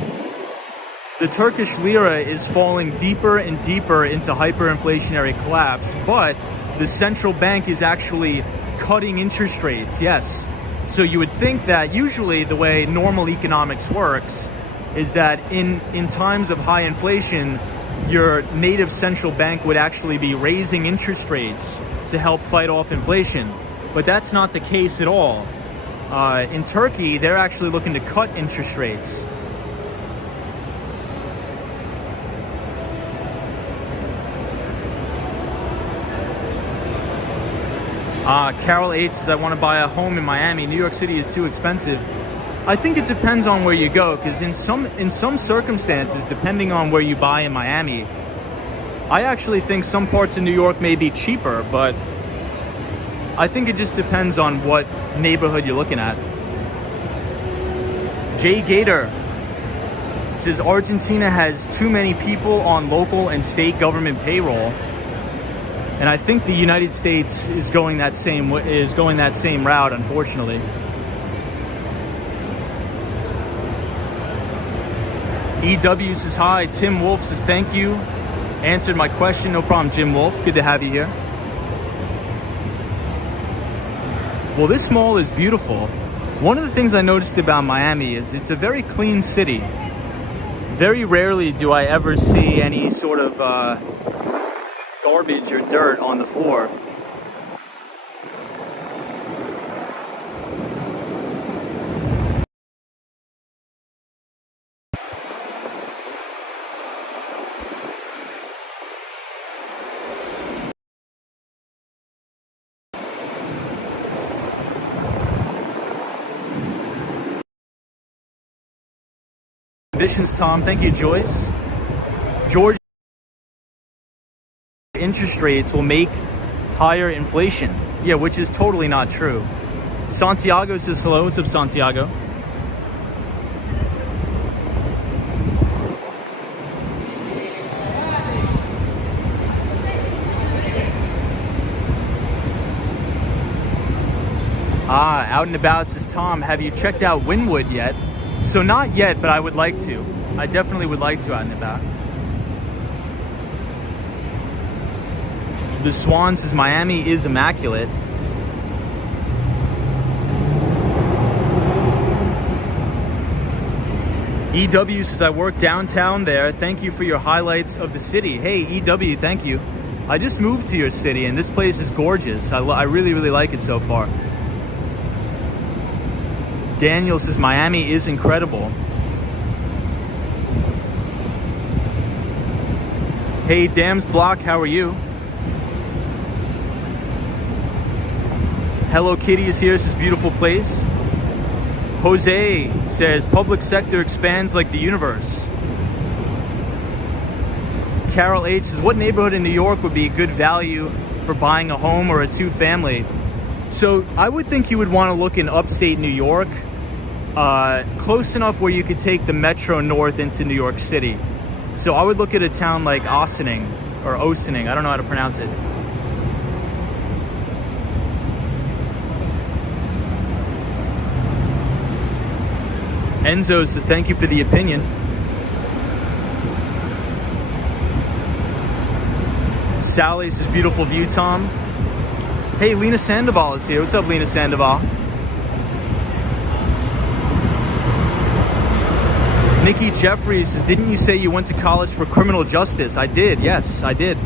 the Turkish lira is falling deeper and deeper into hyperinflationary collapse, but the central bank is actually cutting interest rates, yes. So you would think that usually the way normal economics works is that in times of high inflation, your native central bank would actually be raising interest rates to help fight off inflation. But that's not the case at all. In Turkey, they're actually looking to cut interest rates. Carol H says, I want to buy a home in Miami. New York City is too expensive. I think it depends on where you go, because in some circumstances, depending on where you buy in Miami, I actually think some parts of New York may be cheaper, but I think it just depends on what neighborhood you're looking at. Jay Gator says, Argentina has too many people on local and state government payroll. And I think the United States is going that same route, unfortunately. EW says hi. Tim Wolf says thank you. Answered my question. No problem, Jim Wolf. Good to have you here. Well, this mall is beautiful. One of the things I noticed about Miami is it's a very clean city. Very rarely do I ever see any sort of garbage or dirt on the floor. Conditions, Tom. Thank you, Joyce. George, interest rates will make higher inflation. Yeah, which is totally not true. Santiago says hello. What's up, Santiago? Out and about says Tom. Have you checked out Wynwood yet? So not yet, but I would like to. I definitely would like to out and about. The Swan says Miami is immaculate. EW says I work downtown there. Thank you for your highlights of the city. Hey, EW, thank you. I just moved to your city and this place is gorgeous. I really, really like it so far. Daniel says Miami is incredible. Hey, Dams Block, how are you? Hello Kitty is here. This is a beautiful place. Jose says public sector expands like the universe. Carol H says what neighborhood in New York would be a good value for buying a home or a two-family? So I would think you would want to look in upstate New York. Close enough where you could take the Metro North into New York City. So I would look at a town like Ossining, or Ossining, I don't know how to pronounce it. Enzo says thank you for the opinion. Sally says beautiful view, Tom. Hey, Lena Sandoval is here. What's up, Lena Sandoval? Nikki Jeffries says, didn't you say you went to college for criminal justice? I did, yes, I did.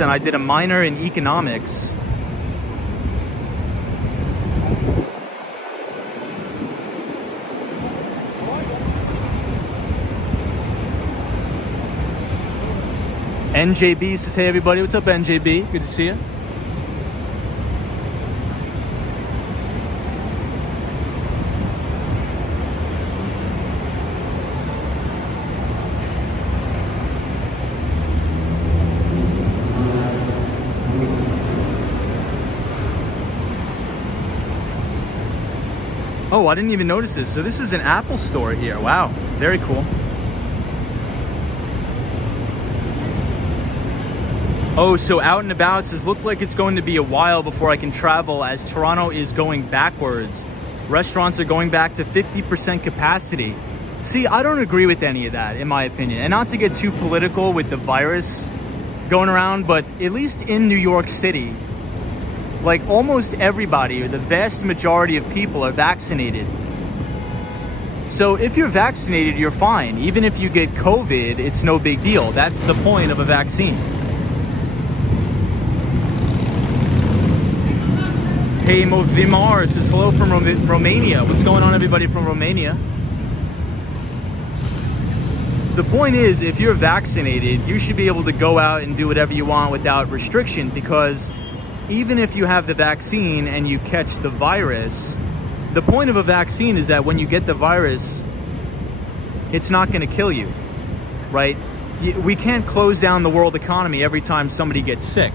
And I did a minor in economics. NJB says, hey everybody, what's up NJB? Good to see you. Oh, I didn't even notice this. So this is an Apple store here. Wow, very cool. Oh, so out and about says, look like it's going to be a while before I can travel as Toronto is going backwards. Restaurants are going back to 50% capacity. See, I don't agree with any of that, in my opinion. And not to get too political with the virus going around, but at least in New York City, like almost everybody, or the vast majority of people are vaccinated. So if you're vaccinated, you're fine. Even if you get COVID, it's no big deal. That's the point of a vaccine. Hey, Movimar says hello from Romania. What's going on, everybody from Romania? The point is, if you're vaccinated, you should be able to go out and do whatever you want without restriction, because even if you have the vaccine and you catch the virus, the point of a vaccine is that when you get the virus, it's not going to kill you, right? We can't close down the world economy every time somebody gets sick.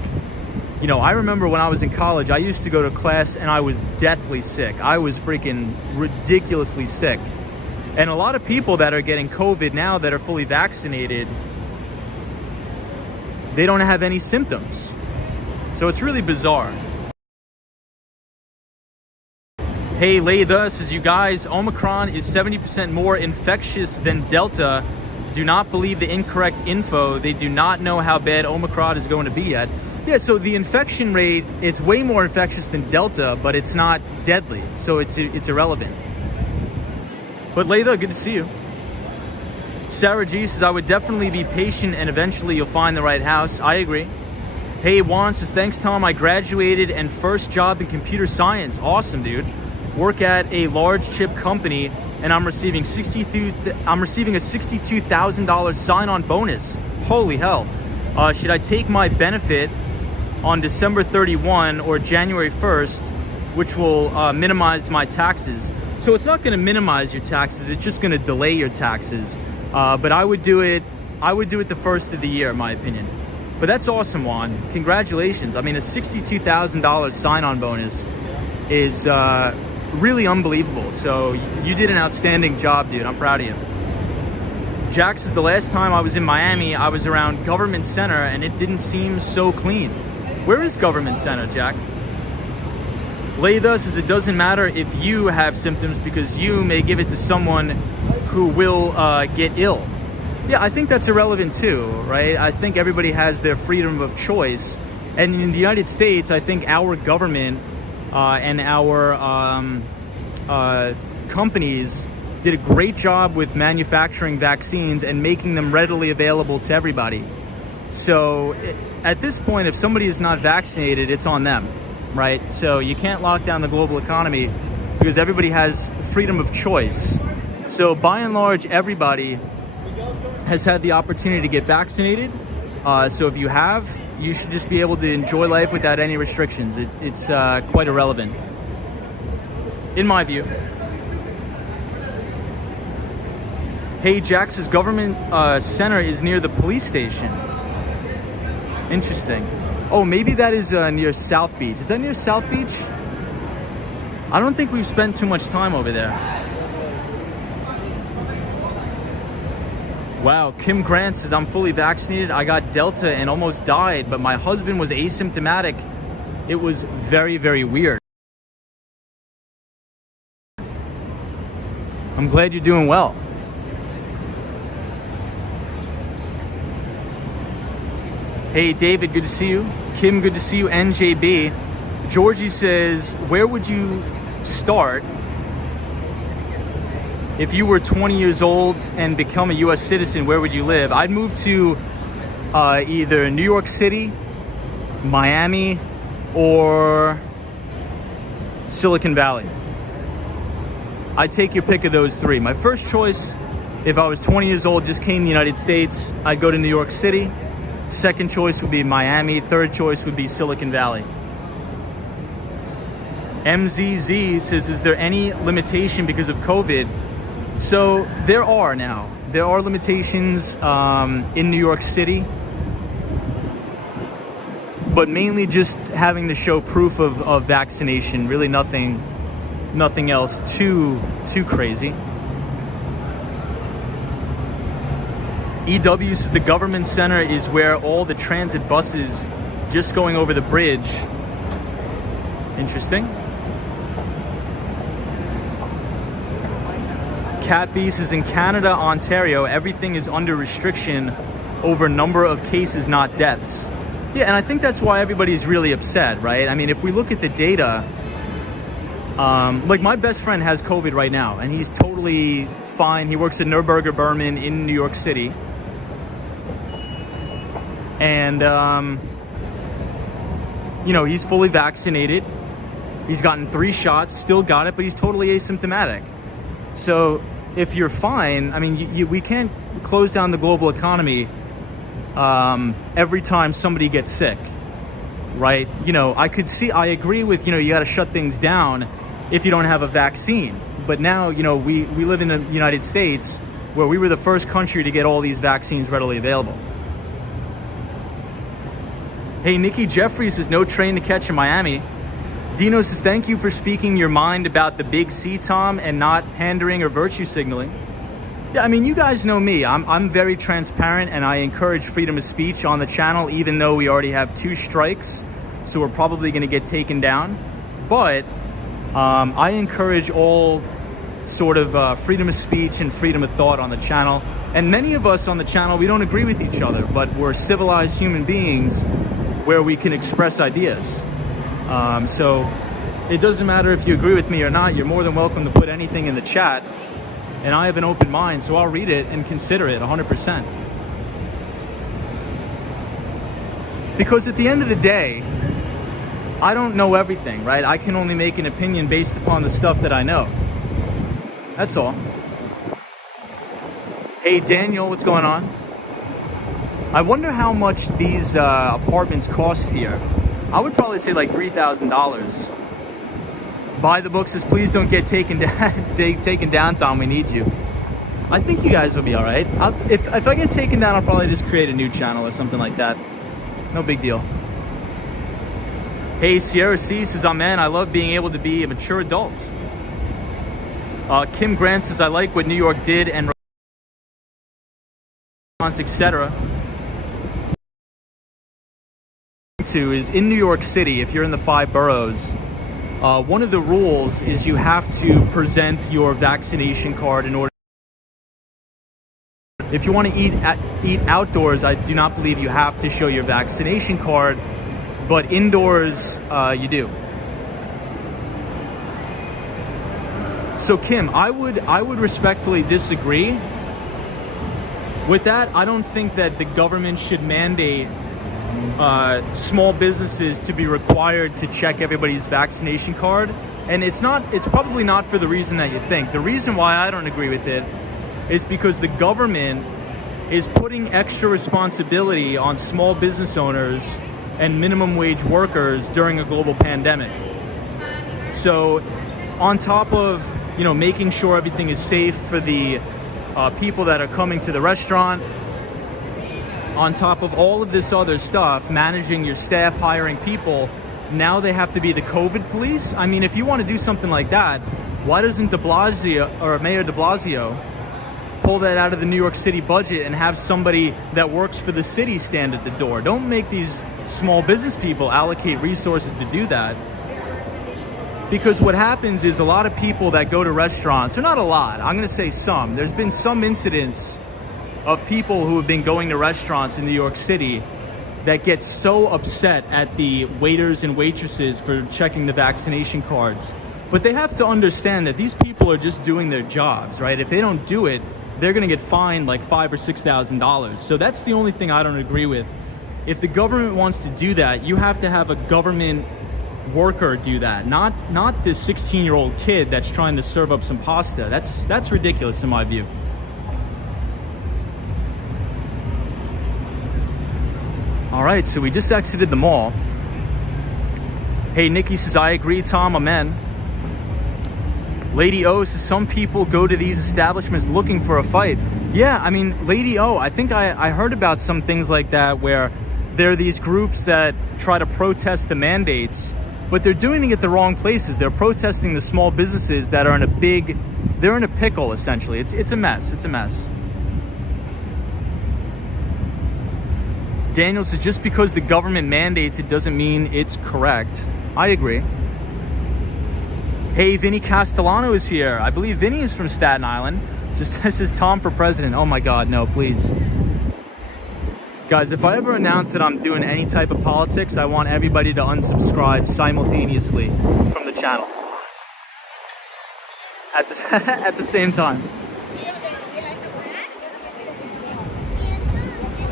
You know, I remember when I was in college, I used to go to class and I was deathly sick. I was freaking ridiculously sick. And a lot of people that are getting COVID now that are fully vaccinated, they don't have any symptoms. So it's really bizarre. Hey, Laytha says, you guys, Omicron is 70% more infectious than Delta. Do not believe the incorrect info. They do not know how bad Omicron is going to be yet. Yeah, so the infection rate is way more infectious than Delta, but it's not deadly, so it's irrelevant. But Laytha, good to see you. Sarah G says, I would definitely be patient and eventually you'll find the right house. I agree. Hey, Juan says, thanks, Tom. I graduated and first job in computer science. Awesome, dude. Work at a large chip company and I'm receiving a $62,000 sign-on bonus. Holy hell. Should I take my benefit on December 31 or January 1st, which will minimize my taxes? So it's not going to minimize your taxes. It's just going to delay your taxes. But I would do it the first of the year, in my opinion. But that's awesome, Juan. Congratulations. I mean, a $62,000 sign-on bonus is really unbelievable. So you did an outstanding job, dude. I'm proud of you. Jax says, the last time I was in Miami, I was around Government Center and it didn't seem so clean. Where is Government Center, Jack? Laytha says, it doesn't matter if you have symptoms because you may give it to someone who will get ill. Yeah, I think that's irrelevant too, right? I think everybody has their freedom of choice. And in the United States, I think our government and our companies did a great job with manufacturing vaccines and making them readily available to everybody. So at this point, if somebody is not vaccinated, it's on them, right? So you can't lock down the global economy because everybody has freedom of choice. So by and large, everybody has had the opportunity to get vaccinated. So if you have, you should just be able to enjoy life without any restrictions. It's quite irrelevant, in my view. Hey, Jax's Government Center is near the police station. Interesting. Oh, maybe that is near South Beach. Is that near South Beach? I don't think we've spent too much time over there. Wow, Kim Grant says, I'm fully vaccinated. I got Delta and almost died, but my husband was asymptomatic. It was very, very weird. I'm glad you're doing well. Hey, David, good to see you. Kim, good to see you. NJB. Georgie says, where would you start if you were 20 years old and become a U.S. citizen? Where would you live? I'd move to either New York City, Miami, or Silicon Valley. I'd take your pick of those three. My first choice, if I was 20 years old, just came to the United States, I'd go to New York City. Second choice would be Miami. Third choice would be Silicon Valley. MZZ says, is there any limitation because of COVID? So there are now. There are limitations in New York City, but mainly just having to show proof of vaccination. Really nothing else too crazy. EW says the Government Center is where all the transit buses just going over the bridge. Interesting. Cat Beast is in Canada, Ontario. Everything is under restriction over number of cases, not deaths. Yeah, and I think that's why everybody's really upset, right? I mean, if we look at the data, like my best friend has COVID right now, and he's totally fine. He works at Nürburger Berman in New York City. And, you know, he's fully vaccinated. He's gotten 3 shots, still got it, but he's totally asymptomatic. So if you're fine, I mean, we can't close down the global economy every time somebody gets sick, right? You know, I agree with, you know, you got to shut things down if you don't have a vaccine. But now, you know, we live in the United States where we were the first country to get all these vaccines readily available. Hey, Nikki Jeffries says, no train to catch in Miami. Dino says, thank you for speaking your mind about the big C, Tom, and not pandering or virtue signaling. Yeah, I mean, you guys know me. I'm very transparent, and I encourage freedom of speech on the channel, even though we already have 2 strikes. So we're probably going to get taken down. But I encourage all sort of freedom of speech and freedom of thought on the channel. And many of us on the channel, we don't agree with each other, but we're civilized human beings where we can express ideas. So it doesn't matter if you agree with me or not. You're more than welcome to put anything in the chat. And I have an open mind, so I'll read it and consider it 100%. Because at the end of the day, I don't know everything, right? I can only make an opinion based upon the stuff that I know. That's all. Hey, Daniel, what's going on? I wonder how much these apartments cost here. I would probably say like $3,000. Buy the book says, please don't get taken down, Tom. We need you. I think you guys will be all right. If I get taken down, I'll probably just create a new channel or something like that. No big deal. Hey, Sierra C says, oh man, I love being able to be a mature adult. Kim Grant says, I like what New York did and etc. Is in New York City, if you're in the 5 boroughs, one of the rules is you have to present your vaccination card in order. If you want to eat outdoors, I do not believe you have to show your vaccination card, but indoors you do. So Kim, I would respectfully disagree with that. I don't think that the government should mandate small businesses to be required to check everybody's vaccination card. And it's probably not for the reason that you think. The reason why I don't agree with it is because the government is putting extra responsibility on small business owners and minimum wage workers during a global pandemic. So on top of, you know, making sure everything is safe for the people that are coming to the restaurant, on top of all of this other stuff, managing your staff, hiring people, now they have to be the COVID police. I mean, if you want to do something like that, why doesn't de Blasio or Mayor de Blasio pull that out of the New York City budget and have somebody that works for the city stand at the door? Don't make these small business people allocate resources to do that. Because what happens is a lot of people that go to restaurants, or not a lot, I'm going to say some, there's been some incidents of people who have been going to restaurants in New York City that get so upset at the waiters and waitresses for checking the vaccination cards. But they have to understand that these people are just doing their jobs, right? If they don't do it, they're gonna get fined like $5,000 or $6,000. So that's the only thing I don't agree with. If the government wants to do that, you have to have a government worker do that, not this 16-year-old kid that's trying to serve up some pasta. That's ridiculous in my view. All right, so we just exited the mall. Hey, Nikki says, I agree, Tom, amen. Lady O says, some people go to these establishments looking for a fight. Yeah, I mean, Lady O, I think I heard about some things like that where there are these groups that try to protest the mandates, but they're doing it at the wrong places. They're protesting the small businesses that are they're in a pickle, essentially. It's a mess, it's a mess. Daniel says, just because the government mandates it doesn't mean it's correct. I agree. Hey, Vinny Castellano is here. I believe Vinny is from Staten Island. This is Tom for president. Oh my God, no, please. Guys, if I ever announce that I'm doing any type of politics, I want everybody to unsubscribe simultaneously from the channel. At the same time.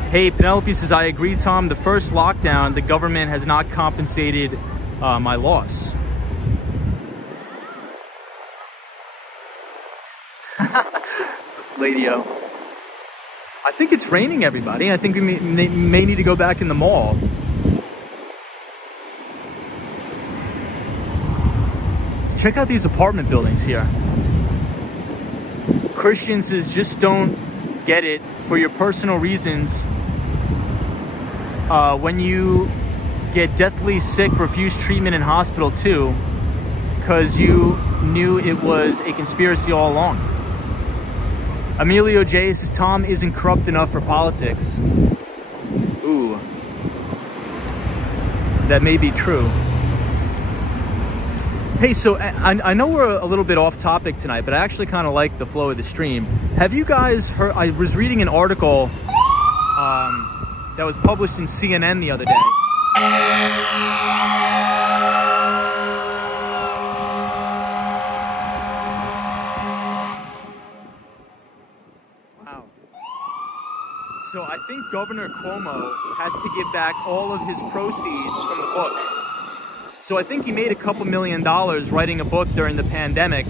Hey, Penelope says, I agree, Tom. The first lockdown, the government has not compensated my loss. Lady O. I think it's raining, everybody. I think we may need to go back in the mall. So check out these apartment buildings here. Christian says, just don't get it for your personal reasons. When you get deathly sick, refuse treatment in hospital too, because you knew it was a conspiracy all along. Emilio J says, Tom isn't corrupt enough for politics. Ooh. That may be true. Hey, so I know we're a little bit off topic tonight, but I actually kind of like the flow of the stream. Have you guys heard? I was reading an article that was published in CNN the other day. Wow. So I think Governor Cuomo has to give back all of his proceeds from the book. So I think he made a couple $1 million writing a book during the pandemic,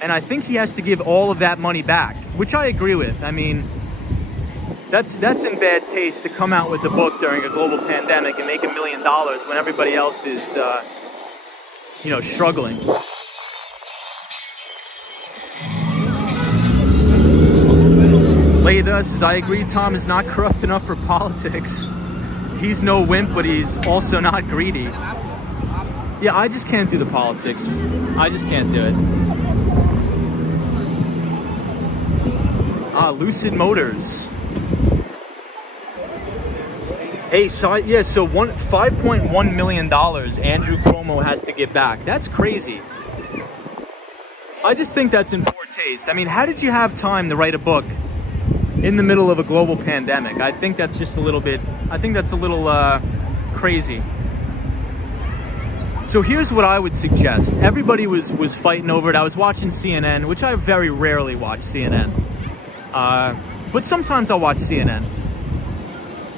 and I think he has to give all of that money back, which I agree with. I mean, that's in bad taste to come out with a book during a global pandemic and make $1 million when everybody else is, struggling. Layda says, I agree, Tom is not corrupt enough for politics. He's no wimp, but he's also not greedy. Yeah, I just can't do the politics. I just can't do it. Lucid Motors. Hey, so $5.1 million Andrew Cuomo has to give back. That's crazy. I just think that's in poor taste. I mean, how did you have time to write a book in the middle of a global pandemic? I think that's just a little crazy. So here's what I would suggest. Everybody was fighting over it. I was watching CNN, which I very rarely watch CNN. But sometimes I'll watch CNN.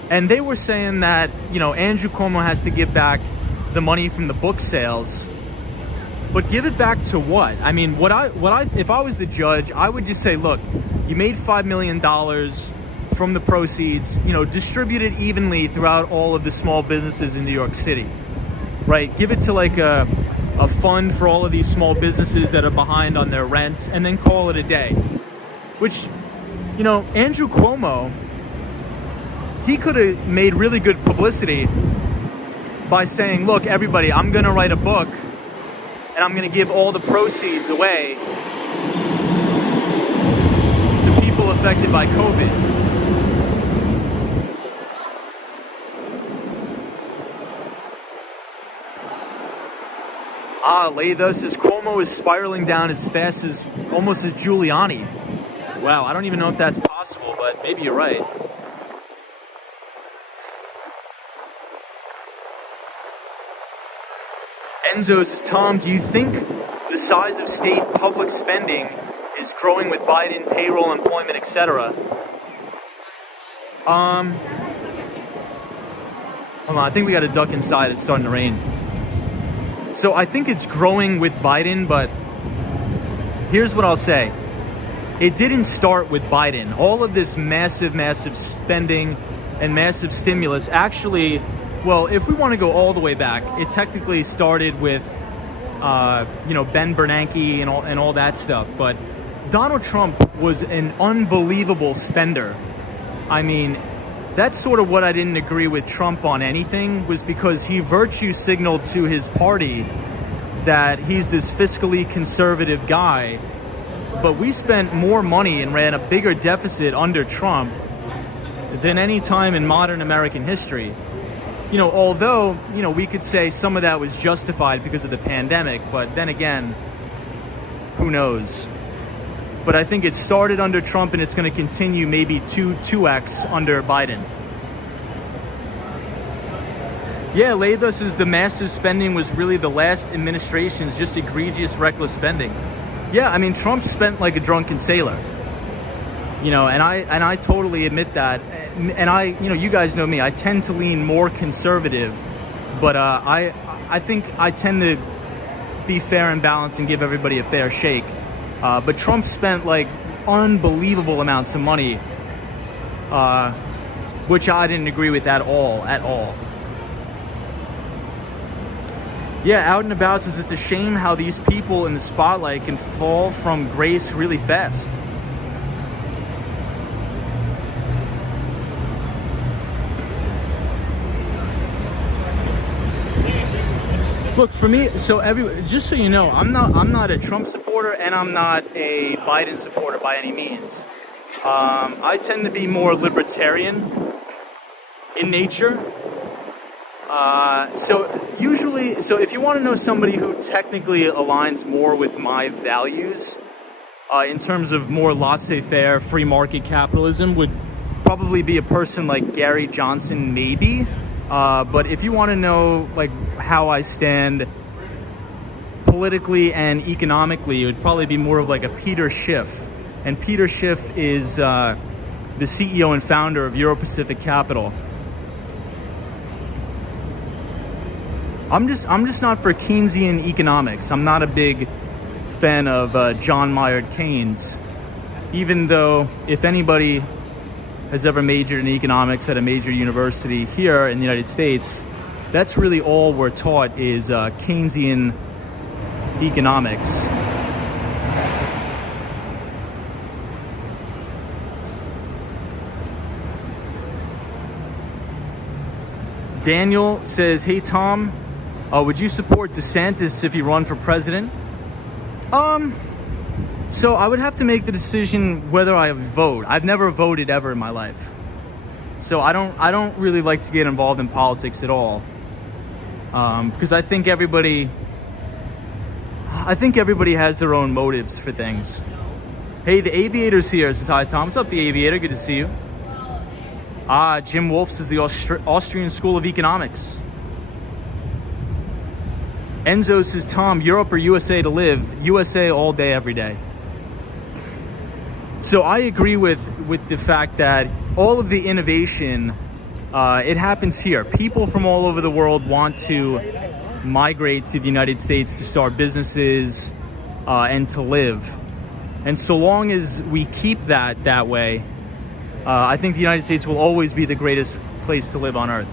And they were saying that, Andrew Cuomo has to give back the money from the book sales. But give it back to what? I mean, if I was the judge, I would just say, look, you made $5 million from the proceeds, distribute it evenly throughout all of the small businesses in New York City. Right, give it to like a fund for all of these small businesses that are behind on their rent, and then call it a day. Which, Andrew Cuomo, he could have made really good publicity by saying, look, everybody, I'm going to write a book, and I'm going to give all the proceeds away to people affected by COVID. Layda says Cuomo is spiraling down as fast as almost as Giuliani. Wow, I don't even know if that's possible, but maybe you're right. Enzo says, Tom, do you think the size of state public spending is growing with Biden, payroll, employment, etc.? Hold on, I think we got to duck inside. It's starting to rain. So I think it's growing with Biden, but here's what I'll say. It didn't start with Biden. All of this massive spending and massive stimulus actually, well, if we want to go all the way back, it technically started with, Ben Bernanke and all that stuff. But Donald Trump was an unbelievable spender. I mean, that's sort of what I didn't agree with Trump on anything, was because he virtue signaled to his party that he's this fiscally conservative guy. But we spent more money and ran a bigger deficit under Trump than any time in modern American history. Although, we could say some of that was justified because of the pandemic, but then again, who knows? But I think it started under Trump, and it's going to continue maybe 2x under Biden. Yeah, Layla says the massive spending was really the last administration's just egregious, reckless spending. Yeah, I mean, Trump spent like a drunken sailor. And I totally admit that. And you guys know me, I tend to lean more conservative, but I think I tend to be fair and balanced and give everybody a fair shake. But Trump spent like unbelievable amounts of money, which I didn't agree with at all. Yeah, Out and About says it's a shame how these people in the spotlight can fall from grace really fast. Look, for me, just so you know, I'm not a Trump supporter and I'm not a Biden supporter by any means. I tend to be more libertarian in nature. So if you want to know somebody who technically aligns more with my values, in terms of more laissez-faire, free market capitalism, would probably be a person like Gary Johnson, maybe. But if you want to know like how I stand politically and economically, it would probably be more of like a Peter Schiff. And Peter Schiff is the CEO and founder of Euro Pacific Capital. I'm just not for Keynesian economics. I'm not a big fan of John Maynard Keynes, even though if anybody has ever majored in economics at a major university here in the United States, that's really all we're taught is Keynesian economics. Daniel says, hey Tom, would you support DeSantis if he run for president? So I would have to make the decision whether I vote. I've never voted ever in my life. So I don't really like to get involved in politics at all. Because I think everybody has their own motives for things. Hey, the Aviator's here. Says hi Tom. What's up, the Aviator? Good to see you. Jim Wolf says the Austrian School of Economics. Enzo says, Tom, Europe or USA to live? USA all day, every day. So I agree with the fact that all of the innovation, it happens here. People from all over the world want to migrate to the United States to start businesses and to live. And so long as we keep that way, I think the United States will always be the greatest place to live on earth.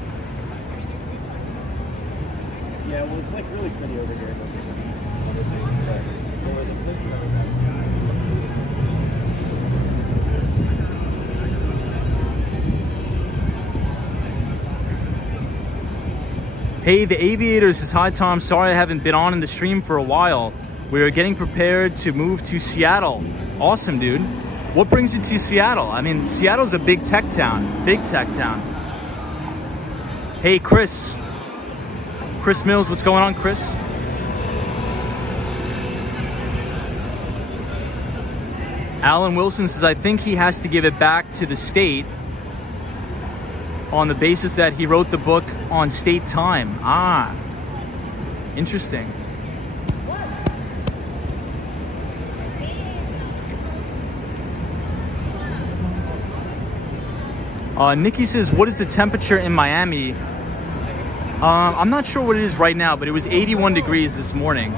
Yeah, well, it's like really pretty over here. Hey, the Aviator says, hi Tom, sorry I haven't been on in the stream for a while. We are getting prepared to move to Seattle. Awesome, dude. What brings you to Seattle? I mean, Seattle's a big tech town. Hey, Chris Mills, what's going on, Chris? Alan Wilson says, I think he has to give it back to the state on the basis that he wrote the book on state time. Interesting. Nikki says, what is the temperature in Miami? I'm not sure what it is right now, but it was 81 degrees this morning.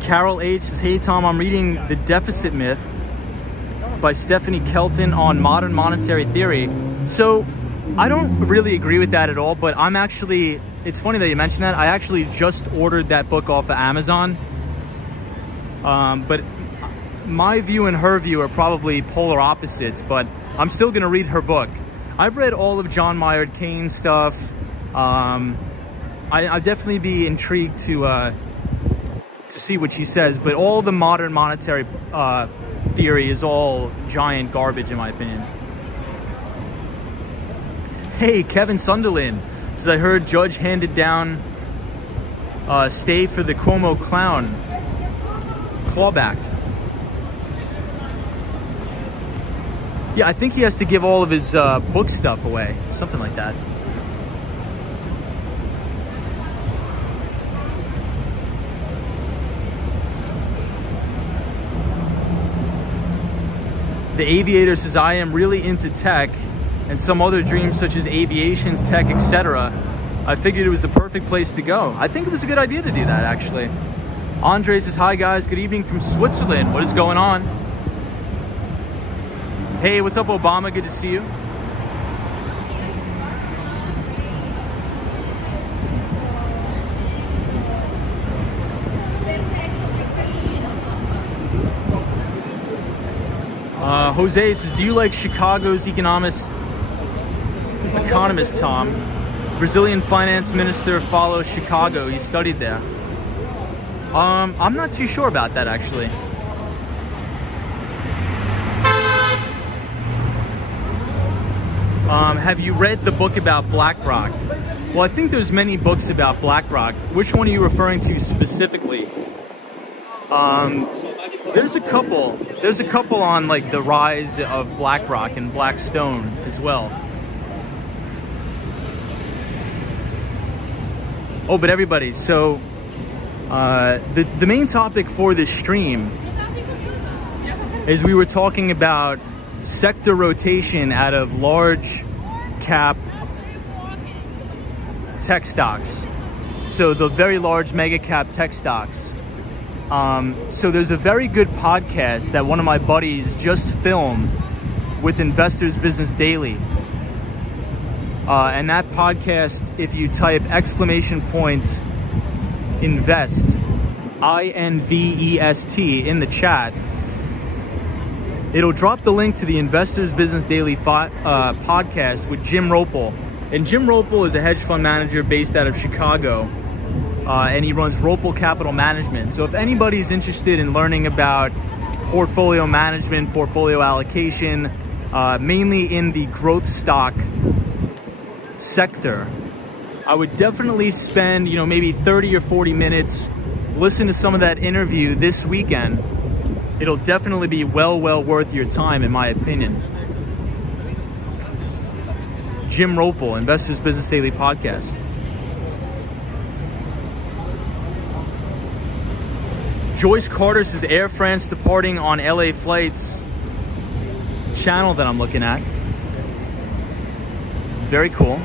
Carol H says, hey Tom, I'm reading The Deficit Myth by Stephanie Kelton on modern monetary theory. So I don't really agree with that at all, but it's funny that you mentioned that. I actually just ordered that book off of Amazon. But my view and her view are probably polar opposites, but I'm still going to read her book. I've read all of John Maynard Keynes stuff. I'd definitely be intrigued to see what she says, but all the modern monetary theory is all giant garbage in my opinion. Hey, Kevin Sunderland says, I heard Judge handed down stay for the Cuomo clown clawback. Yeah, I think he has to give all of his book stuff away, something like that. The Aviator says, I am really into tech and some other dreams such as aviations, tech, etc. I figured it was the perfect place to go. I think it was a good idea to do that, actually. Andre says, hi guys, good evening from Switzerland. What is going on? Hey, what's up, Obama? Good to see you. Jose says, do you like Chicago's economist, Tom? Brazilian finance minister follows Chicago. He studied there. I'm not too sure about that, actually. Have you read the book about BlackRock? Well, I think there's many books about BlackRock. Which one are you referring to specifically? There's a couple. There's a couple on like the rise of BlackRock and Blackstone as well. Oh, but everybody, so the main topic for this stream is we were talking about sector rotation out of large cap tech stocks. So the very large mega cap tech stocks. So there's a very good podcast that one of my buddies just filmed with Investors Business Daily. And that podcast, if you type !invest, INVEST in the chat, it'll drop the link to the Investors Business Daily podcast with Jim Ropel. And Jim Ropel is a hedge fund manager based out of Chicago, and he runs Ropel Capital Management. So if anybody's interested in learning about portfolio management, portfolio allocation, mainly in the growth stock sector, I would definitely spend, maybe 30 or 40 minutes, listen to some of that interview this weekend. It'll definitely be well worth your time, in my opinion. Jim Ropel, Investors Business Daily podcast. Joyce Carter says Air France departing on LA flights. Channel that I'm looking at. Very cool.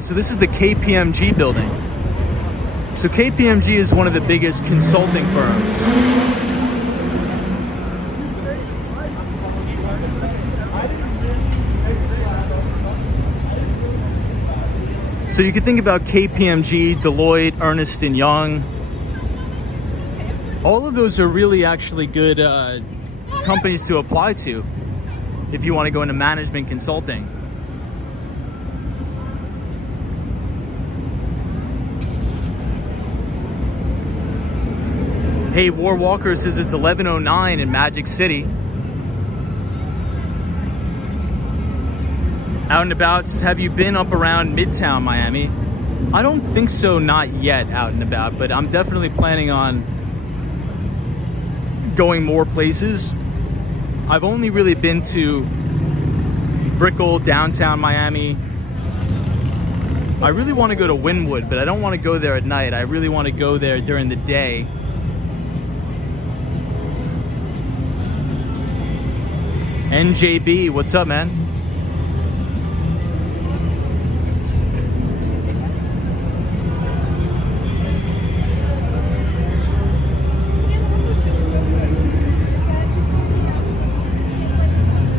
So this is the KPMG building. So KPMG is one of the biggest consulting firms. So you can think about KPMG, Deloitte, Ernst & Young. All of those are really actually good companies to apply to if you want to go into management consulting. Hey, War Walker says it's 11:09 in Magic City. Out and About says, have you been up around Midtown Miami? I don't think so, not yet, Out and About, but I'm definitely planning on going more places. I've only really been to Brickell, downtown Miami. I really want to go to Wynwood, but I don't want to go there at night. I really want to go there during the day. NJB, what's up, man?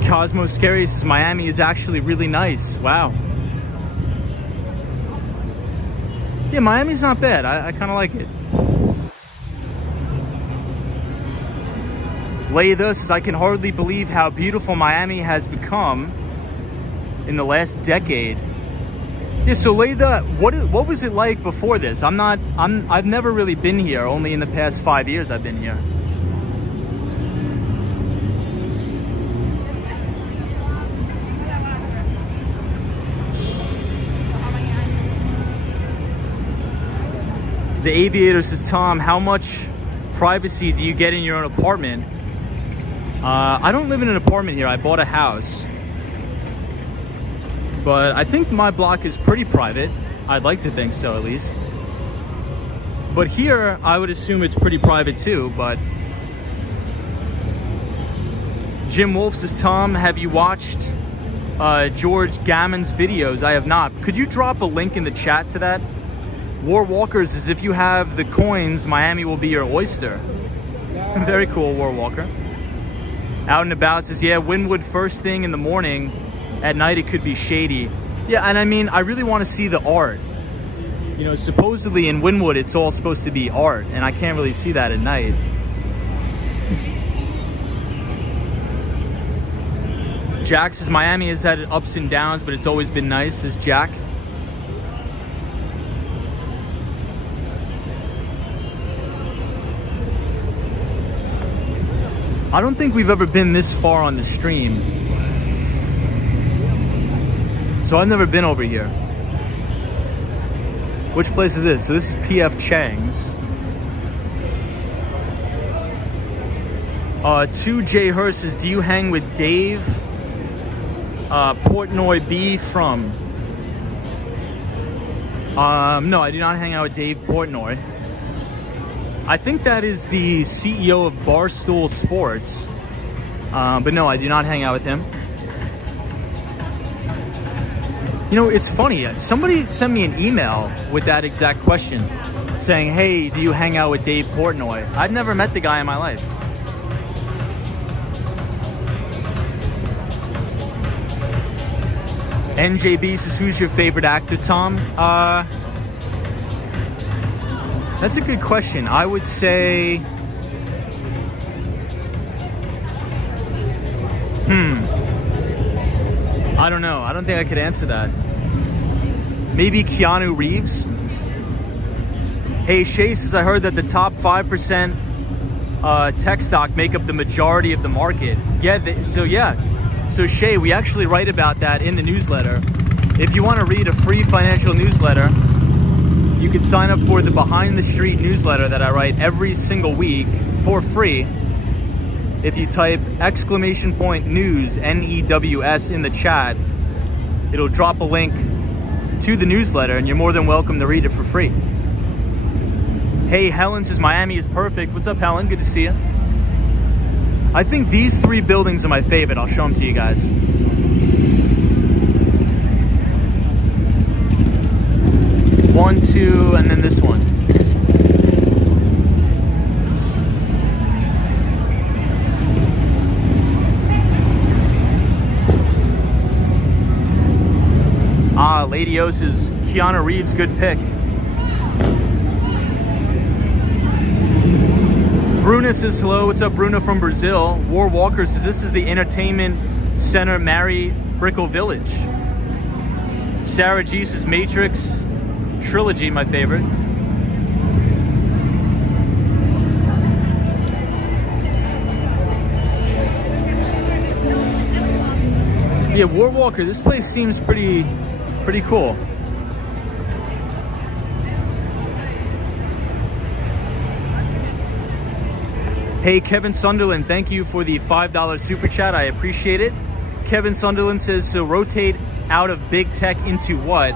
Cosmo Scary says Miami is actually really nice. Wow. Yeah, Miami's not bad. I kind of like it. Laytha says, I can hardly believe how beautiful Miami has become in the last decade. Yeah, so Laytha, what was it like before this? I've never really been here. Only in the past 5 years I've been here. The Aviator says, Tom, how much privacy do you get in your own apartment? I don't live in an apartment here. I bought a house. But I think my block is pretty private. I'd like to think so, at least. But here, I would assume it's pretty private too, but... Jim Wolf says, Tom, have you watched George Gammon's videos? I have not. Could you drop a link in the chat to that? War Walker says, if you have the coins, Miami will be your oyster. Very cool, War Walker. Out and About says, yeah, Wynwood first thing in the morning. At night it could be shady. Yeah, and I mean, I really want to see the art. You know, supposedly in Wynwood it's all supposed to be art, and I can't really see that at night. Jack says, Miami has had ups and downs, but it's always been nice, says Jack. I don't think we've ever been this far on the stream. So I've never been over here. Which place is this? So this is PF Chang's. 2J Hurst says, do you hang with Dave Portnoy B from? No, I do not hang out with Dave Portnoy. I think that is the CEO of Barstool Sports. But no, I do not hang out with him. You know, it's funny. Somebody sent me an email with that exact question saying, hey, do you hang out with Dave Portnoy? I've never met the guy in my life. NJB says, who's your favorite actor, Tom? That's a good question. I would say... I don't know. I don't think I could answer that. Maybe Keanu Reeves? Hey, Shay says, I heard that the top 5% tech stock make up the majority of the market. Yeah, So Shay, we actually write about that in the newsletter. If you want to read a free financial newsletter, you can sign up for the Behind the Street newsletter that I write every single week for free. If you type !news, NEWS in the chat, it'll drop a link to the newsletter and you're more than welcome to read it for free. Hey, Helen says Miami is perfect. What's up, Helen? Good to see you. I think these three buildings are my favorite. I'll show them to you guys. One, two, and then this one. Lady O says Keanu Reeves, good pick. Bruno says hello. What's up, Bruno from Brazil? War Walker says this is the entertainment center, Brickell Village. Sarah G says Matrix Trilogy, my favorite. Yeah, War Walker, this place seems pretty cool. Hey, Kevin Sunderland, thank you for the $5 super chat. I appreciate it. Kevin Sunderland says, so rotate out of big tech into what?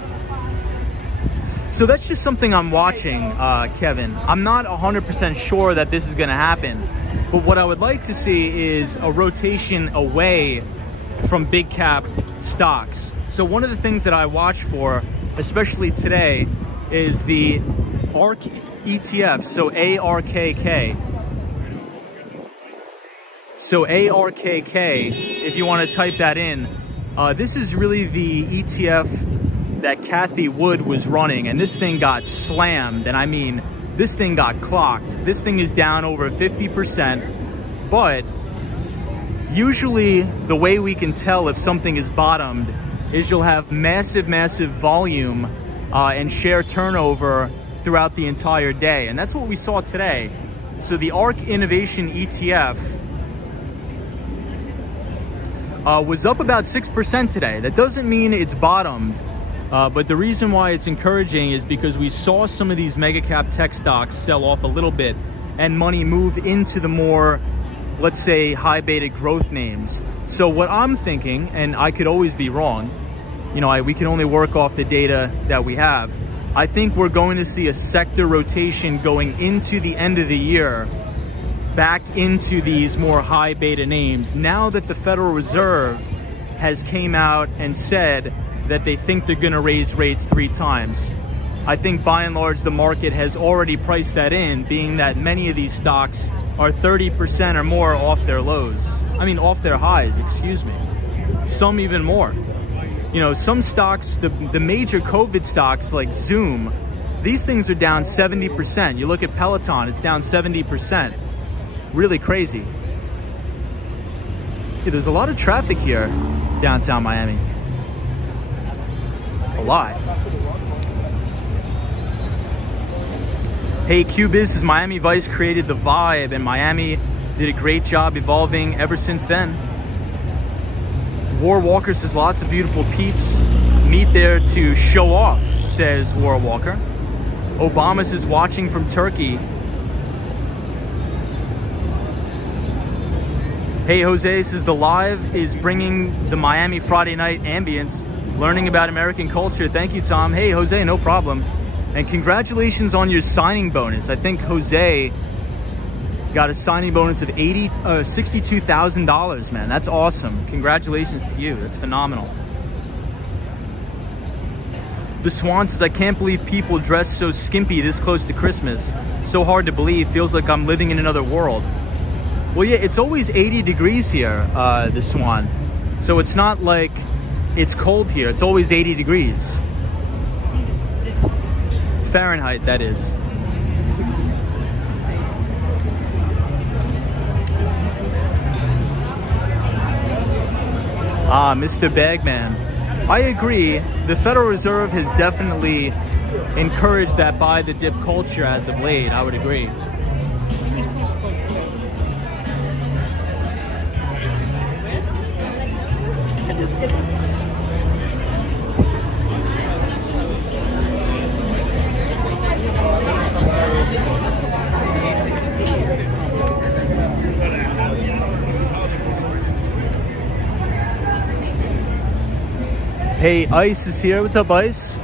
So that's just something I'm watching, Kevin. I'm not 100% sure that this is going to happen. But what I would like to see is a rotation away from big cap stocks. So one of the things that I watch for, especially today, is the Ark ETF, so ARKK. So ARKK, if you want to type that in, this is really the ETF that Kathy Wood was running, and this thing got slammed, and I mean, this thing got clocked. This thing is down over 50%, but usually the way we can tell if something is bottomed is you'll have massive volume and share turnover throughout the entire day, and that's what we saw today. So the Ark Innovation ETF was up about 6% today. That doesn't mean it's bottomed, but the reason why it's encouraging is because we saw some of these mega cap tech stocks sell off a little bit and money move into the more, let's say, high beta growth names. So what I'm thinking, and I could always be wrong, you know, we can only work off the data that we have. I think we're going to see a sector rotation going into the end of the year back into these more high beta names, now that the Federal Reserve has came out and said that they think they're going to raise rates 3 times. I think by and large the market has already priced that in, being that many of these stocks are 30% or more off their lows. I mean, off their highs, excuse me. Some even more. You know, some stocks, the major COVID stocks like Zoom, these things are down 70%. You look at Peloton, it's down 70%. Really crazy. Yeah, there's a lot of traffic here, downtown Miami. A lot. Hey, Q-Biz says Miami Vice created the vibe, and Miami Did a great job evolving ever since then. War Walker says lots of beautiful peeps meet there to show off, says War Walker. Obama says watching from Turkey. Hey Jose says the live is bringing the Miami Friday night ambience, learning about American culture. Thank you, Tom. Hey Jose, no problem. And congratulations on your signing bonus. I think Jose got a signing bonus of $62,000, man. That's awesome. Congratulations to you. That's phenomenal. The Swan says, I can't believe people dress so skimpy this close to Christmas. So hard to believe. Feels like I'm living in another world. Well, yeah, it's always 80 degrees here, the Swan. So it's not like it's cold here. It's always 80 degrees. Fahrenheit, that is. Mr. Bagman. I agree. The Federal Reserve has definitely encouraged that buy the dip culture as of late. I would agree. Hey, Ice is here. What's up, Ice?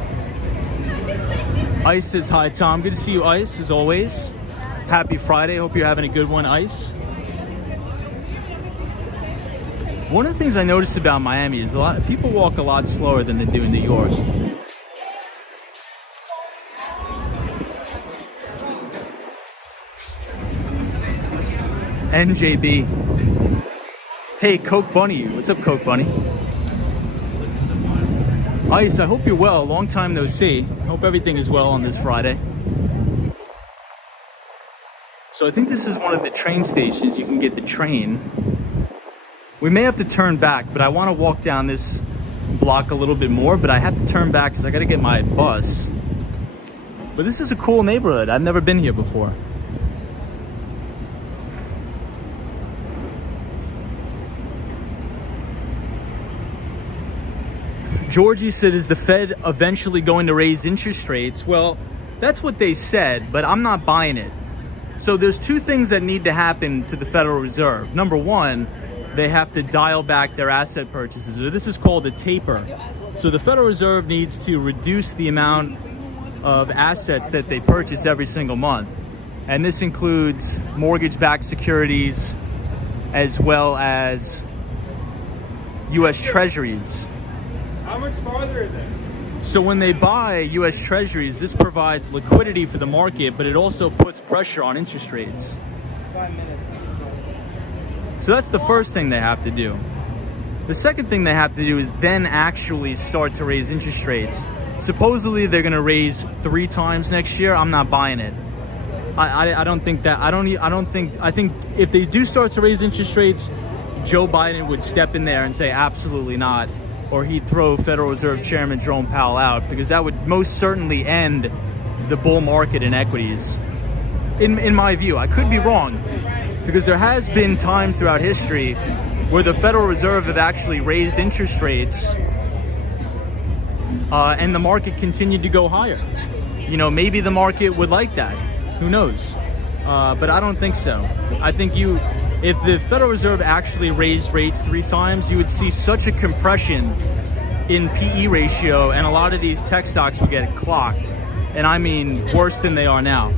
Ice says, hi, Tom. Good to see you, Ice, as always. Happy Friday. Hope you're having a good one, Ice. One of the things I noticed about Miami is a lot of people walk a lot slower than they do in New York. NJB. Hey, Coke Bunny. What's up, Coke Bunny? Ice, I hope you're well. Long time no see. Hope everything is well on this Friday. So I think this is one of the train stations. You can get the train. We may have to turn back, but I want to walk down this block a little bit more, but I have to turn back because I got to get my bus. But this is a cool neighborhood. I've never been here before. Georgie said, is the Fed eventually going to raise interest rates? Well, that's what they said, but I'm not buying it. So there's two things that need to happen to the Federal Reserve. Number one, they have to dial back their asset purchases. This is called a taper. So the Federal Reserve needs to reduce the amount of assets that they purchase every single month. And this includes mortgage-backed securities as well as U.S. Treasuries. How much farther is it? So when they buy U.S. Treasuries, this provides liquidity for the market, but it also puts pressure on interest rates. 5 minutes. So that's the first thing they have to do. The second thing they have to do is then actually start to raise interest rates. Supposedly they're going to raise 3 times next year. I'm not buying it. I don't think that. I think if they do start to raise interest rates, Joe Biden would step in there and say absolutely not. Or he'd throw Federal Reserve Chairman Jerome Powell out, because that would most certainly end the bull market in equities. In my view, I could be wrong, because there has been times throughout history where the Federal Reserve have actually raised interest rates and the market continued to go higher. You know, maybe the market would like that. Who knows? But I don't think so. I think if the Federal Reserve actually raised rates 3 times, you would see such a compression in PE ratio, and a lot of these tech stocks would get clocked. And I mean worse than they are now.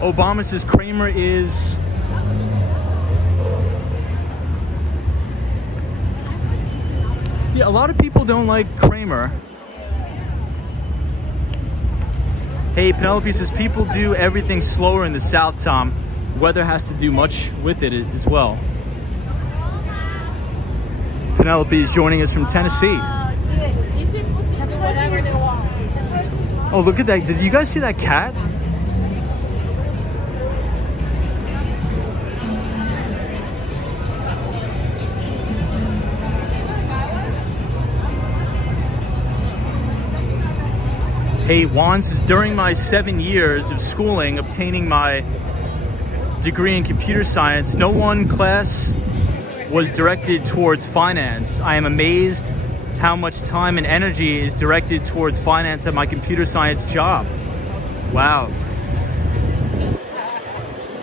Obama says Kramer is... Yeah, a lot of people don't like Kramer. Hey, Penelope says, people do everything slower in the South, Tom. Weather has to do much with it as well. Penelope is joining us from Tennessee. Oh, look at that. Did you guys see that cat? Hey, Juan says, during my 7 years of schooling, obtaining my degree in computer science, no one class was directed towards finance. I am amazed how much time and energy is directed towards finance at my computer science job. Wow.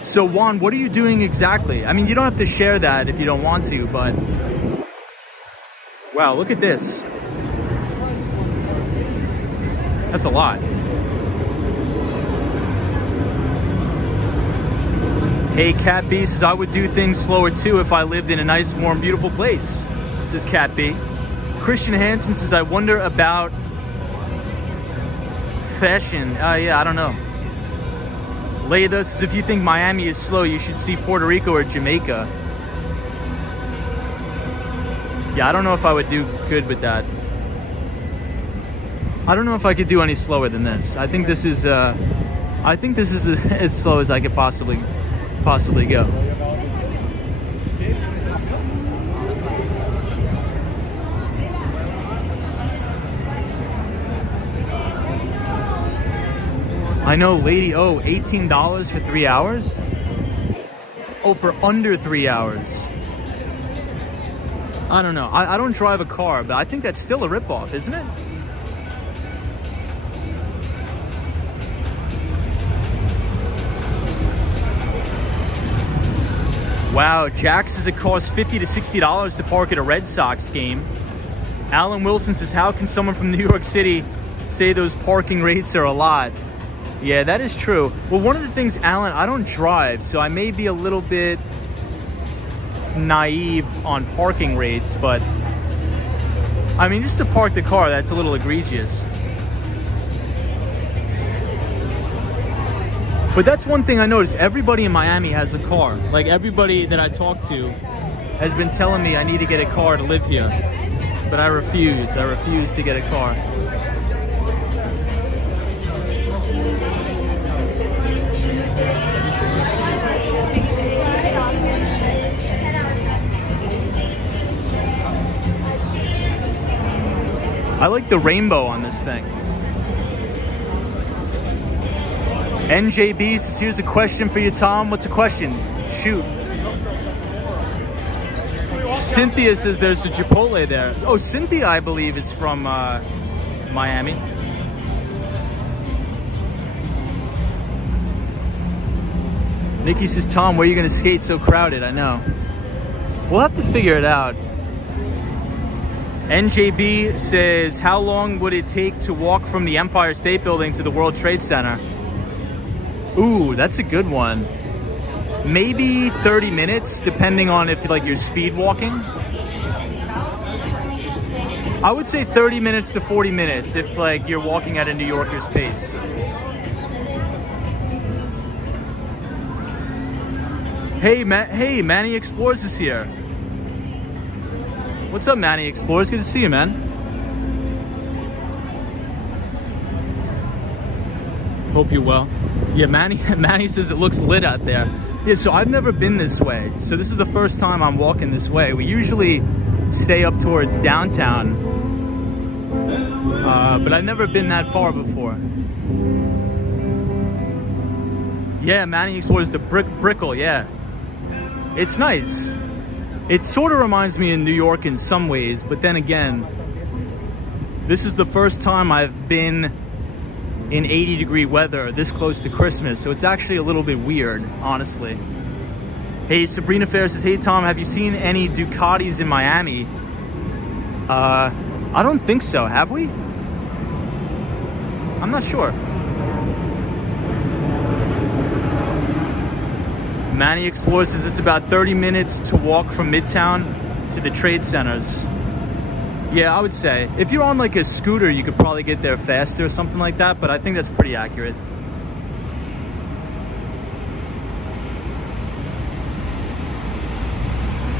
So Juan, what are you doing exactly? I mean, you don't have to share that if you don't want to, but wow, look at this. That's a lot. Hey, Cat B says, I would do things slower too if I lived in a nice, warm, beautiful place. Says Cat B. Christian Hansen says, I wonder about fashion. Yeah, I don't know. Leida says, if you think Miami is slow, you should see Puerto Rico or Jamaica. Yeah, I don't know if I would do good with that. I don't know if I could do any slower than this. I think this is as slow as I could possibly go. I know, lady. Oh, $18 for 3 hours? Oh, for under 3 hours. I don't know. I don't drive a car, but I think that's still a ripoff, isn't it? Wow, Jack says it costs $50 to $60 to park at a Red Sox game. Alan Wilson says, how can someone from New York City say those parking rates are a lot? Yeah, that is true. Well, one of the things, Alan, I don't drive, so I may be a little bit naive on parking rates, but I mean, just to park the car, that's a little egregious. But that's one thing I noticed. Everybody in Miami has a car. Like, everybody that I talk to has been telling me I need to get a car to live here. But I refuse. I refuse to get a car. I like the rainbow on this thing. NJB says, here's a question for you, Tom. What's a question? Shoot. Cynthia says there's a Chipotle there. Oh, Cynthia, I believe, is from Miami. Nikki says, Tom, where are you going to skate so crowded? I know. We'll have to figure it out. NJB says, how long would it take to walk from the Empire State Building to the World Trade Center? Ooh, that's a good one. Maybe 30 minutes, depending on if you're speed walking. I would say 30 minutes to 40 minutes if you're walking at a New Yorker's pace. Hey, Manny Explores is here. What's up, Manny Explores? Good to see you, man. Hope you're well. Yeah, Manny says it looks lit out there. Yeah, so I've never been this way. So this is the first time I'm walking this way. We usually stay up towards downtown, but I've never been that far before. Yeah, Manny Explores the Brickell, yeah. It's nice. It sort of reminds me of New York in some ways, but then again, this is the first time I've been in 80-degree weather this close to Christmas, so it's actually a little bit weird, honestly. Hey, Sabrina Fair says, hey Tom, have you seen any Ducatis in Miami? I don't think so, have we? I'm not sure. Manny Explores says it's about 30 minutes to walk from Midtown to the trade centers. Yeah, I would say. If you're on a scooter, you could probably get there faster or something like that, but I think that's pretty accurate.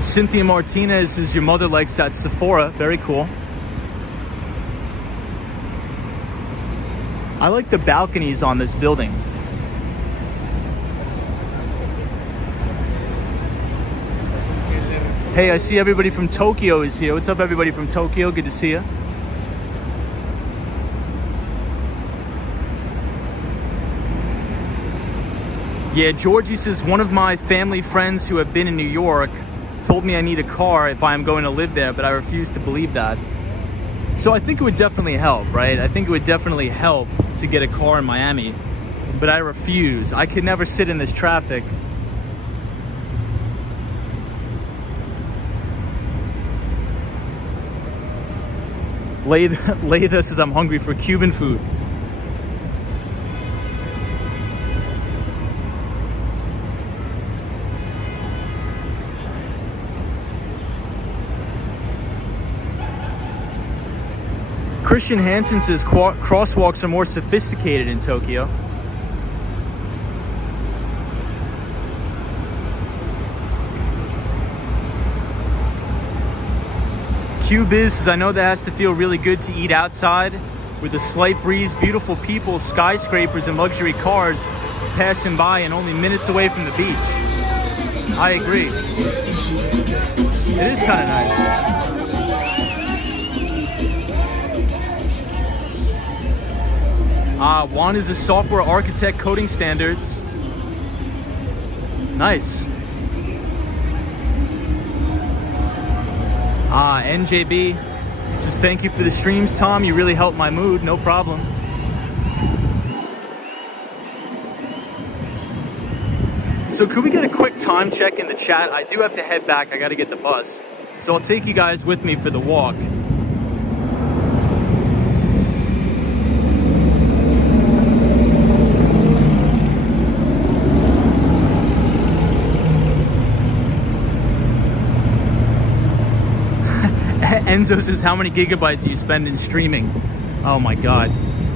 Cynthia Martinez says your mother likes that Sephora. Very cool. I like the balconies on this building. Hey, I see everybody from Tokyo is here. What's up, everybody from Tokyo? Good to see you. Yeah, Georgie says, one of my family friends who have been in New York told me I need a car if I'm going to live there, but I refuse to believe that. So I think it would definitely help, right? I think it would definitely help to get a car in Miami, but I refuse. I could never sit in this traffic. Latha says, I'm hungry for Cuban food. Christian Hansen says crosswalks are more sophisticated in Tokyo. Q-Biz says, I know that has to feel really good to eat outside with a slight breeze, beautiful people, skyscrapers, and luxury cars passing by and only minutes away from the beach. I agree. It is kind of nice. Juan is a software architect, coding standards. Nice. NJB says, thank you for the streams, Tom. You really helped my mood. No problem. So could we get a quick time check in the chat? I do have to head back. I got to get the bus. So I'll take you guys with me for the walk. Enzo says, how many gigabytes do you spend in streaming? Oh my God.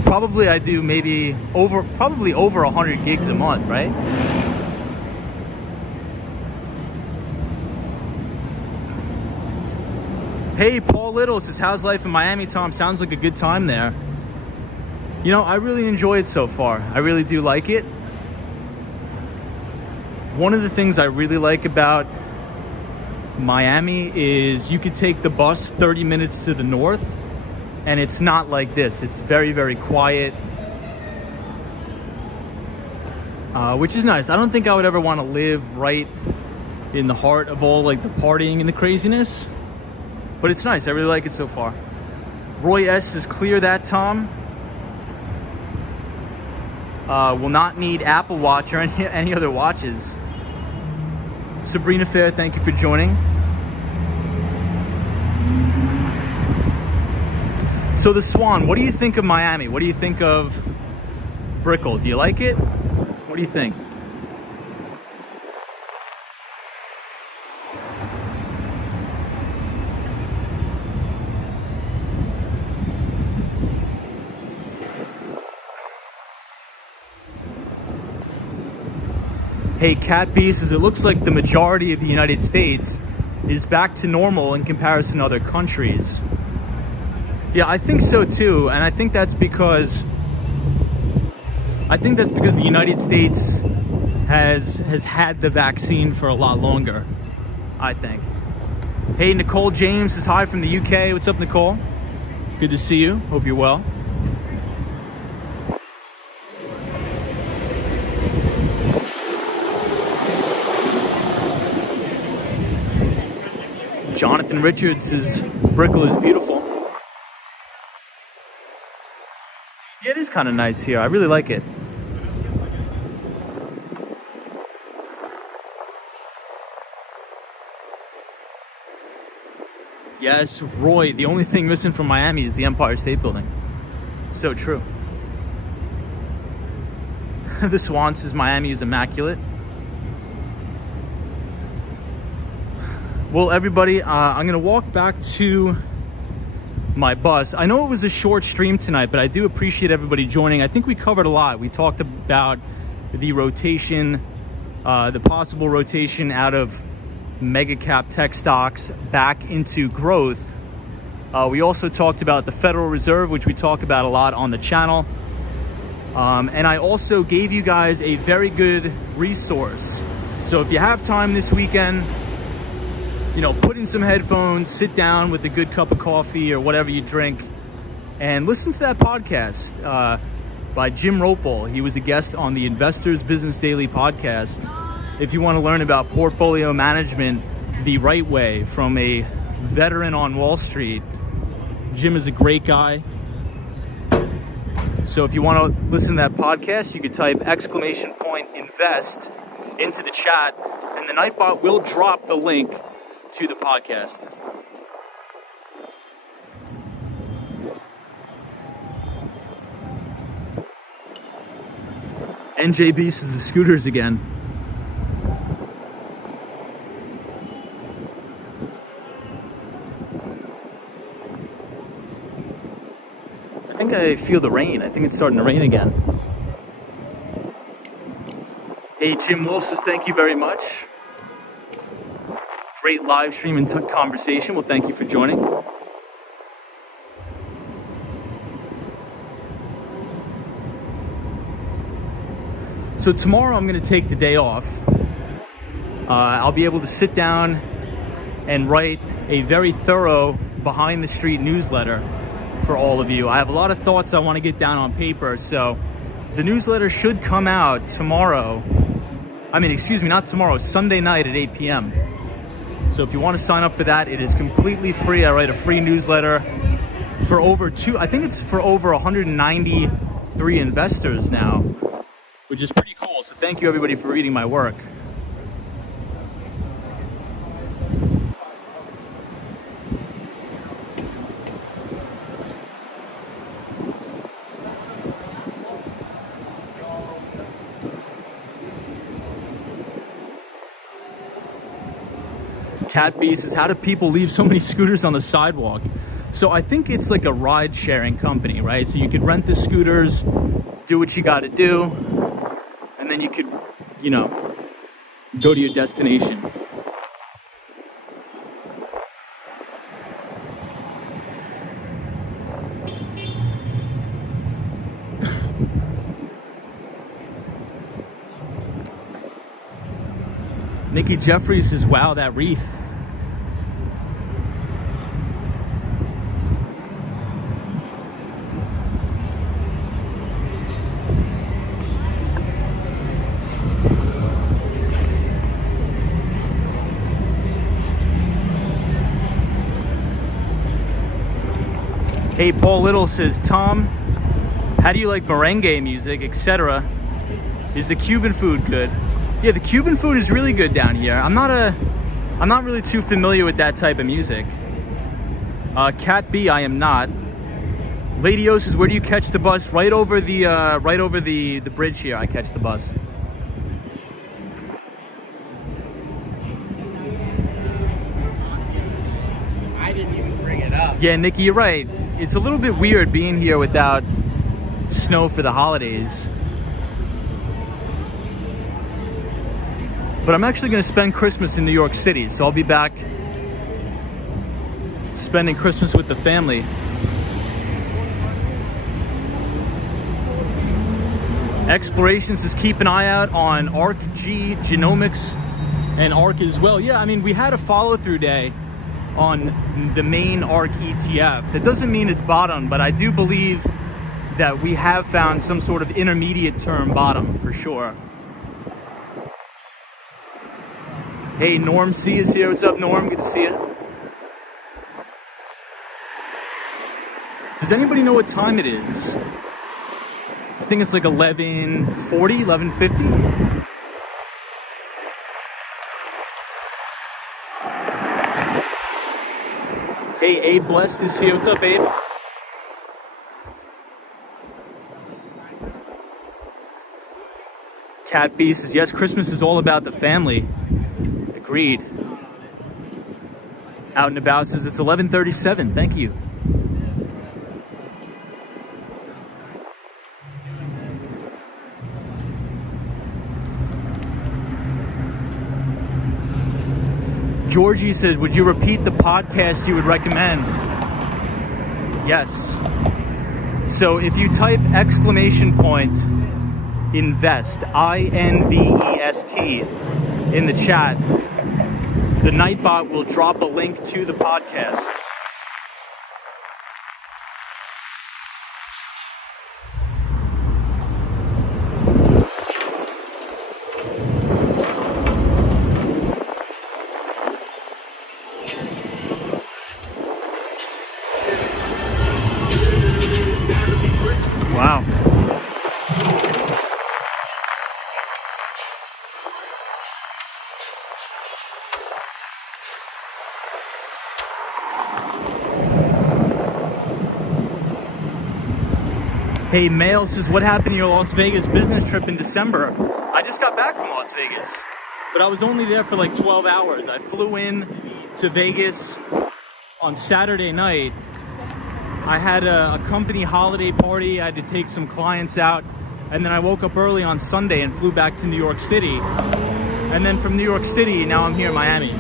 Probably I do maybe over 100 gigs a month, right? Hey, Paul Little says, how's life in Miami, Tom? Sounds like a good time there. You know, I really enjoy it so far. I really do like it. One of the things I really like about Miami is you could take the bus 30 minutes to the north and it's not like this. It's very, very quiet, which is nice. I don't think I would ever want to live right in the heart of all like the partying and the craziness, but it's nice. I really like it so far. Roy S is clear that, Tom. Will not need Apple Watch or any other watches. Sabrina Fair, thank you for joining. So the Swan, what do you think of Miami? What do you think of Brickell? Do you like it? What do you think? Hey, Cat B says, it looks like the majority of the United States is back to normal in comparison to other countries. Yeah, I think so too, and I think that's because the United States has had the vaccine for a lot longer, I think. Hey, Nicole James says hi from the UK. What's up, Nicole? Good to see you. Hope you're well. Jonathan Richards says Brickell is beautiful. Yeah, it is kind of nice here. I really like it. Yes, Roy, the only thing missing from Miami is the Empire State Building. So true. The Swan says Miami is immaculate. Well, everybody, I'm going to walk back to my bus. I know it was a short stream tonight, but I do appreciate everybody joining. I think we covered a lot. We talked about the rotation, the possible rotation out of mega cap tech stocks back into growth. We also talked about the Federal Reserve, which we talk about a lot on the channel. And I also gave you guys a very good resource. So if you have time this weekend, you know, put in some headphones, sit down with a good cup of coffee or whatever you drink, and listen to that podcast by Jim Ropel. He was a guest on the Investors Business Daily podcast. If you want to learn about portfolio management the right way from a veteran on Wall Street, Jim is a great guy. So if you want to listen to that podcast, you could type !invest into the chat, and the Nightbot will drop the link to the podcast. NJ Beast is the scooters again. I think I feel the rain. I think it's starting to rain again. Hey, Jim Wolf says thank you very much. Great live stream and conversation. Well, thank you for joining. So tomorrow I'm going to take the day off. I'll be able to sit down and write a very thorough behind the street newsletter for all of you. I have a lot of thoughts I want to get down on paper, so the newsletter should come out tomorrow. Not tomorrow, Sunday night at 8 p.m. So if you want to sign up for that, it is completely free. I write a free newsletter for over 193 investors now, which is pretty cool. So thank you everybody for reading my work. Cat B says, how do people leave so many scooters on the sidewalk? So I think it's like a ride sharing company, right? So you could rent the scooters, do what you got to do, and then you could, go to your destination. Nikki Jeffries says, wow, that wreath. Hey, Paul Little says, Tom, how do you like merengue music, etc.? Is the Cuban food good? Yeah, the Cuban food is really good down here. I'm not really too familiar with that type of music. Cat B, I am not. Lady O says, where do you catch the bus? Right over the bridge here. I catch the bus. I didn't even bring it up. Yeah, Nikki, you're right. It's a little bit weird being here without snow for the holidays. But I'm actually going to spend Christmas in New York City, so I'll be back spending Christmas with the family. Exploration says keep an eye out on Ark G, Genomics, and Ark as well. Yeah, we had a follow-through day on the main Ark ETF. That doesn't mean it's bottom, but I do believe that we have found some sort of intermediate term bottom for sure. Hey, Norm C is here. What's up, Norm? Good to see you. Does anybody know what time it is? I think it's like 11:40, 11:50. Hey, Abe Blessed is here. What's up, Abe? Cat B says, yes, Christmas is all about the family. Agreed. Out and About says it's 11:37. Thank you. Georgie says, would you repeat the podcast you would recommend? Yes. So if you type !invest, INVEST, in the chat, the Nightbot will drop a link to the podcast. Hey, Mail says, what happened to your Las Vegas business trip in December? I just got back from Las Vegas, but I was only there for like 12 hours. I flew in to Vegas on Saturday night. I had a company holiday party. I had to take some clients out. And then I woke up early on Sunday and flew back to New York City. And then from New York City, now I'm here in Miami.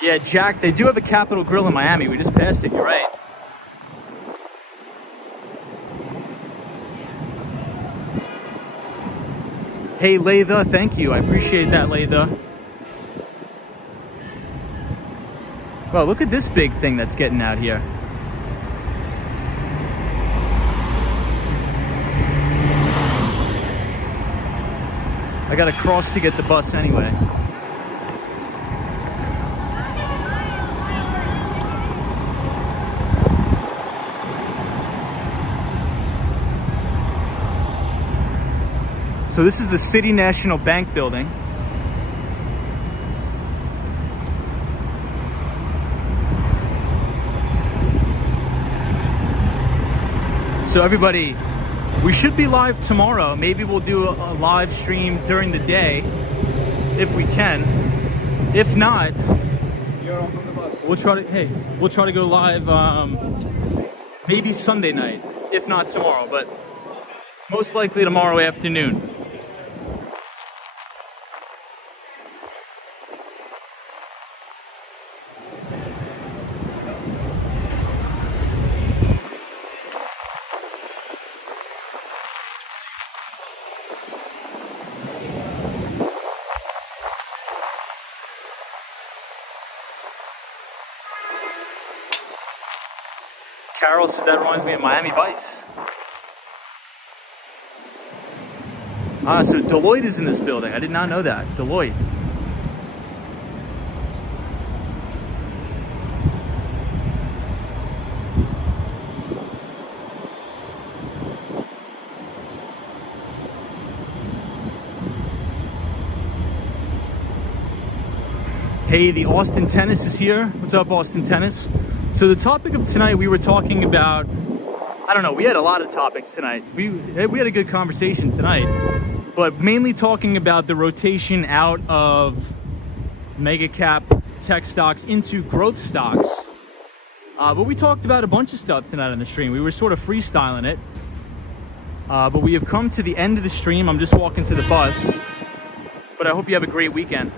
Yeah, Jack, they do have a Capitol Grill in Miami. We just passed it, you're right. Hey, Latha, thank you. I appreciate that, Latha. Well, look at this big thing that's getting out here. I gotta cross to get the bus anyway. So this is the City National Bank building. So everybody, we should be live tomorrow. Maybe we'll do a live stream during the day if we can. If not, You're off on the bus. we'll try to go live maybe Sunday night, if not tomorrow, but most likely tomorrow afternoon. Carol says that reminds me of Miami Vice. So Deloitte is in this building. I did not know that. Deloitte. Hey, the Austin Tennis is here. What's up, Austin Tennis? So the topic of tonight, we were talking about, I don't know, we had a lot of topics tonight. We had a good conversation tonight, but mainly talking about the rotation out of mega cap tech stocks into growth stocks. But we talked about a bunch of stuff tonight on the stream. We were sort of freestyling it. But we have come to the end of the stream. I'm just walking to the bus, but I hope you have a great weekend.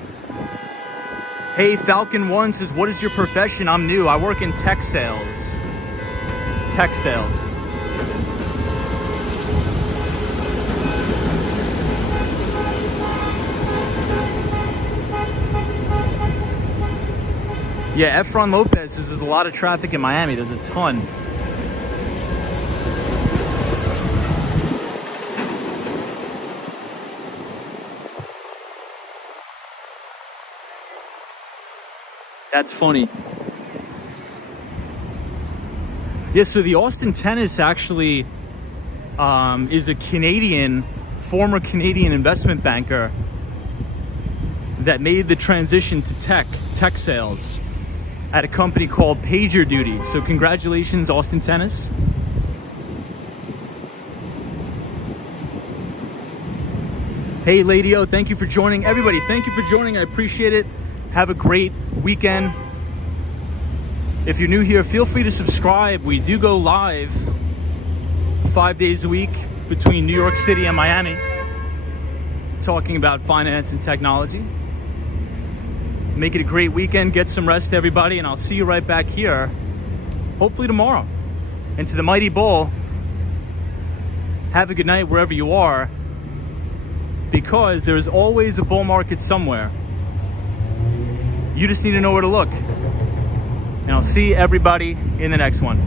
Hey, Falcon1 says, what is your profession? I'm new. I work in tech sales. Tech sales. Yeah, Efron Lopez says there's a lot of traffic in Miami. There's a ton. That's funny. Yeah, so the Austin Tennis actually is a former Canadian investment banker that made the transition to tech sales at a company called PagerDuty. So congratulations, Austin Tennis. Hey, Lady O, thank you for joining. Everybody, thank you for joining. I appreciate it. Have a great weekend. If you're new here, feel free to subscribe. We do go live 5 days a week between New York City and Miami, talking about finance and technology. Make it a great weekend. Get some rest, everybody, and I'll see you right back here, hopefully tomorrow. And to the Mighty Bull, have a good night wherever you are, because there's always a bull market somewhere. You just need to know where to look. And I'll see everybody in the next one.